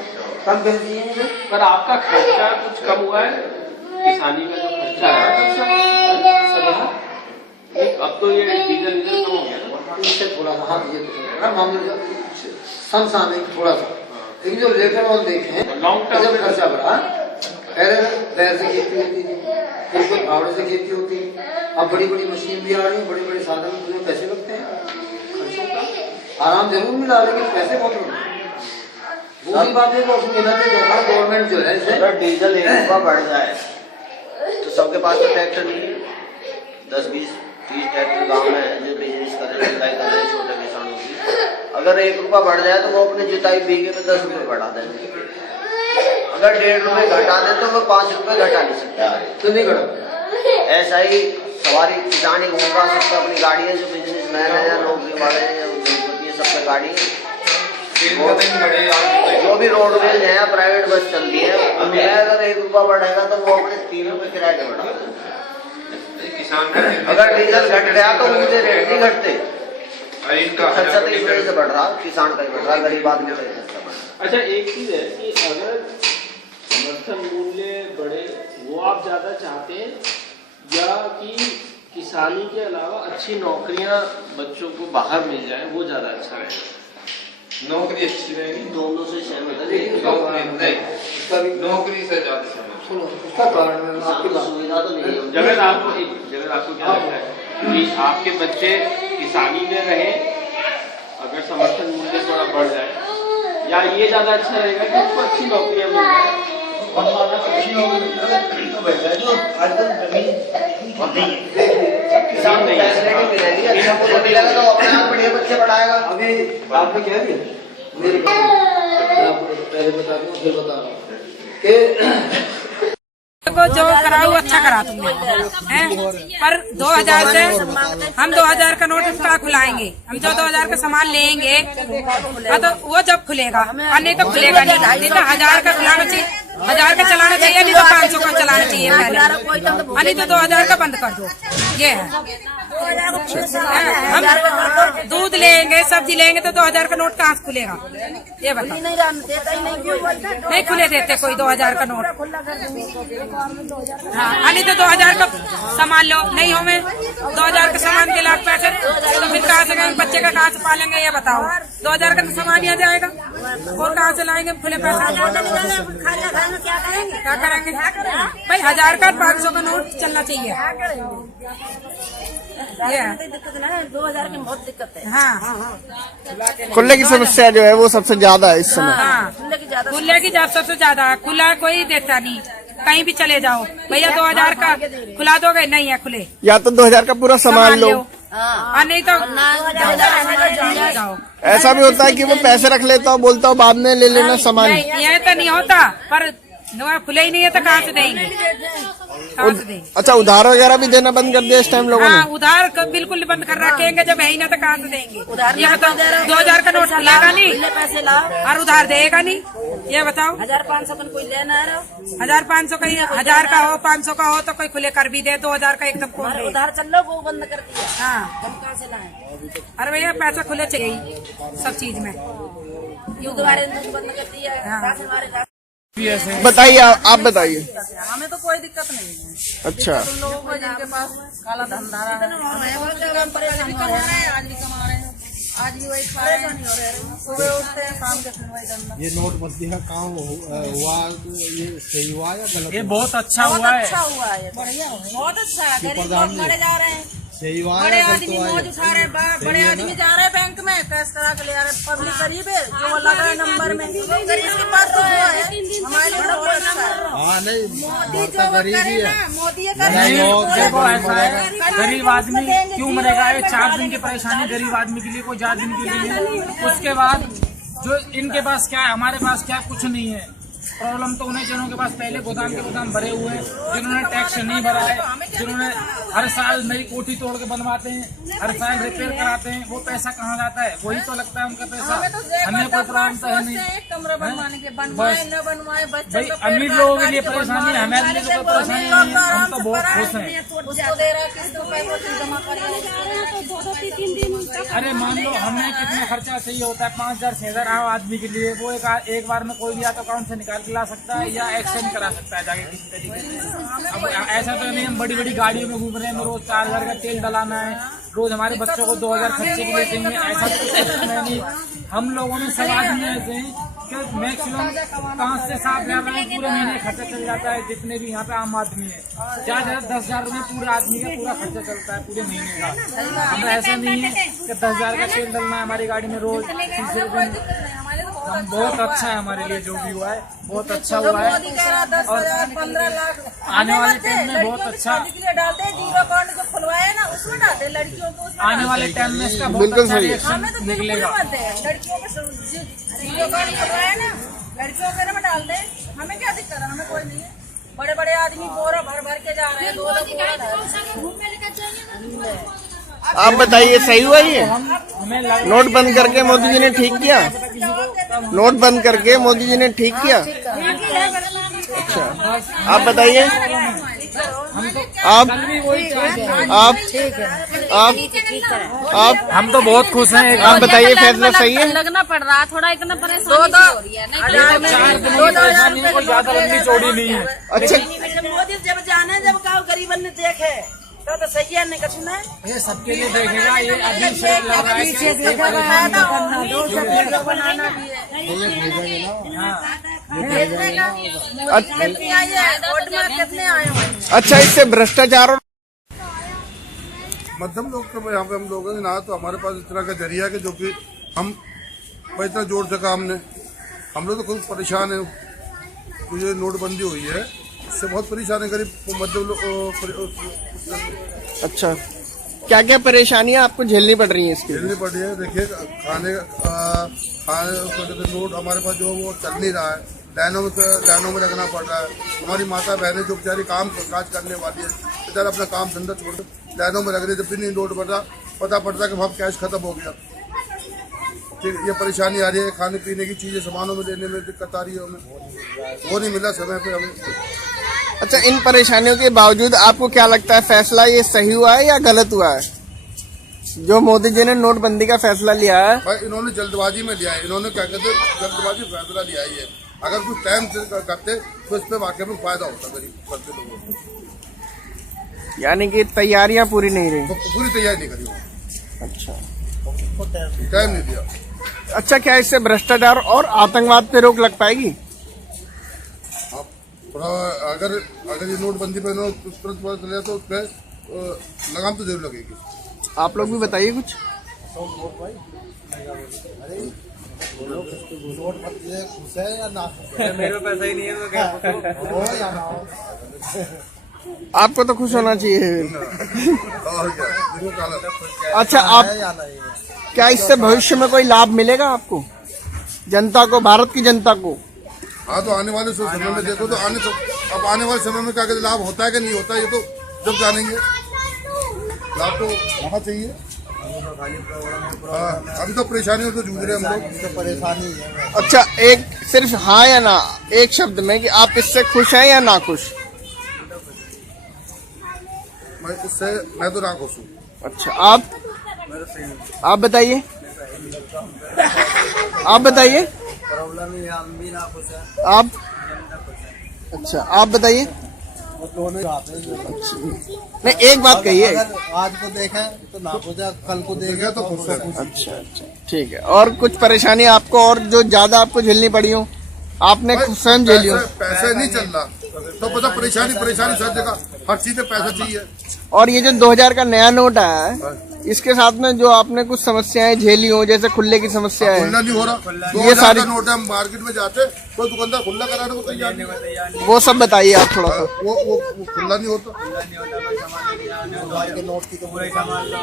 कम कैसी है? पर आपका खर्चा कुछ कम हुआ है, किसानी का जो खर्चा है अब तो ये डीजल कम हो गया ना, इससे थोड़ा सा, हाँ ये तो मामले समसामयिक थोड़ा सा, लेकिन जो लेकर ऑन देखें लॉन्ग टर्म जब खर्चा बढ़ा, पहले बैल से खेती होती थी, फिर कोई फावड़े से खेती होती, अब बड़ी बड़ी मशीन भी आ रही है, बड़े बड़े साधन, उसमें पैसे लगते हैं, खर्चों का आराम जरूर मिला, लेकिन पैसे बहुत लगते हैं। दूसरी बात है कि उसमें गवर्नमेंट जो है इसे अगर डीजल 1 रुपया बढ़ जाए तो सबके पास तो ट्रैक्टर नहीं है, 10, 20, 30 ट्रैक्टर गाँव में है जो बिजनेस कर रहे हैं, जुताई कर रहे हैं छोटे किसानों की। अगर 1 रुपया बढ़ जाए तो वो अपने जुताई बीघे पे 10 रुपये बढ़ा देंगे, अगर 1.5 रुपये घटा दें तो वो 5 रुपये घटा नहीं सकता, तो नहीं घटा। ऐसा ही सवारी किसान ही घूम रहा, सबका अपनी गाड़ी है, जो बिजनेस मैन है या नौकरी वाले हैं या उद्योगपति है, सबका गाड़ी है। जो भी रोडवेज है या प्राइवेट बस चलती है, उनमें अगर 1 रुपया बढ़ेगा तो वो अपने 3 रुपये किराए के बढ़ा देंगे। अगर डीजल घट गया तो उनके रेट नहीं घटते, खर्चा तो इस वजह से बढ़ रहा, किसान का ही बढ़ रहा, गरीब आदमी का ही खर्चा बढ़ रहा। अच्छा एक चीज है कि अगर समर्थन मूल्य बढ़े वो आप ज्यादा चाहते हैं, या कि किसानी के अलावा अच्छी नौकरियां बच्चों को बाहर मिल जाए वो ज्यादा अच्छा रहेगा? नौकरी अच्छी रहेगी, दोनों से सहमत है, नौकरी से ज्यादा सहमत। सुनो, उसका कारण है आपकी बात। सुविधा तो नहीं है। जगह आपको क्या लगता है कि आपके बच्चे किसानी में रहे, अगर समर्थन मूल्य थोड़ा बढ़ जाए या ये ज्यादा अच्छा रहेगा कि उसको अच्छी नौकरियां मिल जाए? बनवाना अच्छी होगी तो वैसा जो आजकल जमीन होती है किसान नहीं है। अच्छा को मिलेगा तो अपने आप बढ़िया बच्चे पढ़ाएगा। अभी आपने क्या दिया मेरे पहले बता दूं फिर बता रहा हूँ कि को जो करा वो अच्छा करा तुमने हैं, पर 2000 से हम 2000 का नोट उसका खुलाएंगे, हम जो 2000 का सामान लेंगे तो वो जब खुलेगा, और नहीं तो खुलेगा नहीं तो 1000 का खुलाना चाहिए, 1000 का चलाना चाहिए, नहीं तो 500 का चलाना चाहिए पहले, नहीं तो 2000 का बंद कर दो। ये है हम दूध लेंगे सब्जी लेंगे तो 2000 का नोट कहाँ से खुलेगा, ये बताओ। नहीं खुले देते कोई 2000 का नोट। हाँ नहीं तो 2000 का सामान लो, नहीं हो में 2000 का सामान के लाख पैसे तो फिर कहाँ से बच्चे का कहाँ से पालेंगे, ये बताओ। 2000 का तो सामान ही आ जाएगा और कहाँ से लाएंगे खुले पैसे, क्या करेंगे भाई। 1000 का 500 का नोट चलना चाहिए। ये 2000 की बहुत दिक्कत है। हाँ खुले की समस्या जो है वो सबसे ज्यादा है इस समय। हाँ खुले की सबसे ज्यादा, खुला कोई देता नहीं, कहीं भी चले जाओ भैया 2000 का खुला दोगे, नहीं है खुले, या तो 2000 का पूरा सामान लो, और नहीं तो जाओ। ऐसा भी होता है कि वो पैसे रख लेता हूँ, बोलता हूँ बाद में ले लेना सामान। ये तो नहीं होता, पर खुले ही नहीं है तो कहाँ से देंगे, कहाँ से देंगे। अच्छा उधार वगैरह भी देना बंद कर दिया इस टाइम लोगों ने। हाँ उधार बिल्कुल बंद कर रखेंगे, जब है ही ना तो कहाँ से देंगे। ये बताओ 2000 का नोट खुलेगा नहीं पैसे लाओ और उधार देगा नहीं, ये बताओ। 1500 का कोई लेना है 1500 का, 1000 का हो 500 का हो तो कोई खुले कर भी दे, 2000 का एकदम खोल दे। उधार चल लो वो बंद कर दिया। हाँ हम कहाँ से लाए? अरे भैया पैसा खुले चाहिए सब चीज में। युद्ध बंद कर दिया। हाँ। बताइए आप बताइए। हमें तो कोई दिक्कत नहीं है। अच्छा तुम लोगों को जिनके पास काला धंधा रहा है, परेशानी कमा रहे हैं, आज भी कमा रहे हैं, आज भी वही खा रहे हैं, सुबह उठते हैं शाम के फिर वही धंधा। ये नोटबंदी का काम हुआ, ये सही हुआ या गलत? ये बहुत अच्छा हुआ है, अच्छा हुआ है, बढ़िया बहुत अच्छा है। गरीब लोग मरे जा रहे हैं, सही हुआ, बड़े आदमी मौज उठा रहे, बड़े आदमी जा रहे हैं बैंक में कैश करा के ले आ रहे। पब्लिक गरीब है जो लगा है नंबर में, गरीब के पास तो हुआ है, हमारे लिए बहुत अच्छा है। हाँ नहीं मोदी जो गरीबी है, मोदी देखो ऐसा है, गरीब आदमी क्यों मरेगा, ये 4 दिन की परेशानी गरीब आदमी के लिए, कोई 4 दिन के लिए। उसके बाद जो इनके पास क्या है, हमारे पास क्या, कुछ नहीं है। प्रॉब्लम तो उन्हें जनों के पास पहले गोदाम के गोदाम भरे हुए हैं, जिन्होंने टैक्स नहीं भरा है, जिन्होंने हर साल नई कोठी तोड़ के बनवाते हैं, हर साल रिपेयर कराते हैं, वो पैसा कहाँ जाता है, वही तो लगता है उनका पैसा। हमें कोई प्रॉब्लम तो है नहीं, भाई अमीर लोगों के लिए परेशानी है, हमारे लिए तो कोई परेशानी नहीं है, हम तो बहुत खुश हैं। अरे मान लो हमें कितना खर्चा चाहिए होता है, 5000 6000 आम आदमी के लिए, वो एक बार में कोई भी तो अकाउंट से निकाल के ला सकता है या एक्सचेंज करा सकता है जाके किसी तरीके से। अब ऐसा तो नहीं हम बड़ी बड़ी गाड़ियों में घूम रहे हैं, रोज 4000 का तेल डलाना है, रोज हमारे बच्चों को 2000 खर्चे के लिए चाहिए, ऐसा तो कुछ नहीं। हम लोगों में सब आदमी ऐसे हैं कि मैक्सिमम 5 से 7,000 रुपये पूरे महीने खर्चा चल जाता है, जितने भी यहाँ पे आम आदमी है, ज्यादा 10,000 रुपये पूरे आदमी का पूरा खर्चा चलता है पूरे महीने का। अब ऐसा नहीं है कि 10,000 का तेल डलना है हमारी गाड़ी में रोज, तीसरे दिन। बहुत अच्छा है हमारे लिए जो भी हुआ है, बहुत अच्छा हुआ है, और 15 लाख आने वाले टाइम में बहुत अच्छा डालते, जीरो अकाउंट जो खुलवाए ना उसमें डालते लड़कियों को, आने वाले टाइम में इसका बहुत अच्छा रिएक्शन निकलेगा। लड़कियों के जीरो अकाउंट खुलवाए ना, लड़कियों के डाल दे, हमें क्या दिक्कत है, हमें कोई नहीं है। बड़े बड़े आदमी बोरा भर भर के जा रहे हैं, 2-2 बोरा। आप बताइए सही हुआ ये नोट बंद करके मोदी जी ने ठीक किया? नोट बंद करके मोदी जी ने ठीक किया? अच्छा आप बताइए, आप हम तो बहुत खुश हैं। आप बताइए फैसला सही है? लगना पड़ रहा है थोड़ा, इतना परेशानी हो रही है, 4 कोई ज्यादा लंबी चौड़ी नहीं है। अच्छा मोदी जब जाने, जब कहा गरीबन ने देखे तो सही है, नहीं कछुना है, ये सबके लिए देखेगा, ये अभी से लग रहा है कि बनाना भी है। अच्छा इससे भ्रष्टाचार और मध्यम लोग के यहाँ पे हम लोगों ने ना, तो हमारे पास इस तरह का जरिया है कि जो कि हम इतना जोड़ सका हमने, हम लोग तो खुद परेशान है। तो ये नोटबंदी हुई है, इससे बहुत परेशान है गरीब मध्यम लोग। अच्छा, क्या क्या परेशानियां आपको झेलनी पड़ रही हैं इसकी? झेलनी पड़ रही है। देखिए खाने नोट हमारे पास जो वो चल नहीं रहा है, लाइनों में लगना पड़ रहा है। हमारी माता बहनें जो बेचारी काम काज करने वाली है, बेचारा अपना काम धंधा छोड़ कर लाइनों में लग रही है। जब भी नहीं नोट बढ़ रहा, पता पड़ता है कि वहाँ कैश खत्म हो गया। ठीक, ये परेशानी आ रही है। खाने पीने की चीजें सामानों में लेने में दिक्कत आ रही है हमें, वो नहीं मिला समय पे हमें। अच्छा, इन परेशानियों के बावजूद आपको क्या लगता है फैसला ये सही हुआ है या गलत हुआ है, जो मोदी जी ने नोटबंदी का फैसला लिया है? भाई इन्होंने जल्दबाजी में लिया है। इन्होंने क्या कहते हैं, जल्दबाजी फैसला लिया ही है। अगर कुछ टाइम से करते तो इस पे वाकई में फायदा होता गरीब करते लोगों को। यानी कि तैयारियां पूरी नहीं रही? तो पूरी तैयारी नहीं करी। अच्छा, टाइम नहीं दिया। अच्छा, क्या इससे भ्रष्टाचार और आतंकवाद पे रोक लग पाएगी? अगर ये नोटबंदी पे तुरंत पता चले तो उस पर लगाम तो जरूर लगेगी। आप लोग भी बताइए कुछ। खुश है या ना? मेरे पैसा ही नहीं है तो क्या हो या ना हो? आपको तो खुश होना चाहिए। और क्या। अच्छा, आप क्या इससे भविष्य में कोई लाभ मिलेगा आपको, जनता को, भारत की जनता को? हाँ, तो आने वाले समय में देखो तो अब आने वाले समय में क्या कहते लाभ होता है कि नहीं होता, ये तो जब जानेंगे। लाभ तो होना चाहिए। हाँ, अभी तो परेशानियों तो जूझ रहे हैं हम लोग। परेशानी है। अच्छा, एक सिर्फ हाँ या ना, एक शब्द में, कि आप इससे खुश हैं या ना खुश? मैं तो ना खुश हूँ। अच्छा, आप बताइए। आप बताइए। प्रॉब्लम ही हम भी ना खुश है। आप? अच्छा, आप बताइए। नहीं, एक बात कहिए। आज को देखें तो ना खुश है, कल को देखें तो खुश है। अच्छा अच्छा, ठीक है। और कुछ परेशानी आपको और जो ज्यादा आपको झेलनी पड़ी हो, आपने स्वयं झेली हो? पैसे नहीं चल रहा तो पता परेशानी सब जगह, हर चीज में पैसा चाहिए। और ये जो 2000 का नया नोट आया है, इसके साथ में जो आपने कुछ समस्याएं झेली हो, जैसे खुल्ले की समस्या है, खुल्ला नहीं हो रहा। ये सारी नोट है, हम मार्केट में जाते कोई दुकानदार खुल्ला कराने को तैयार नहीं है। वो सब बताइए आप थोड़ा सा। वो खुल्ला नहीं होता। नोट की तो पूरे सामान लो।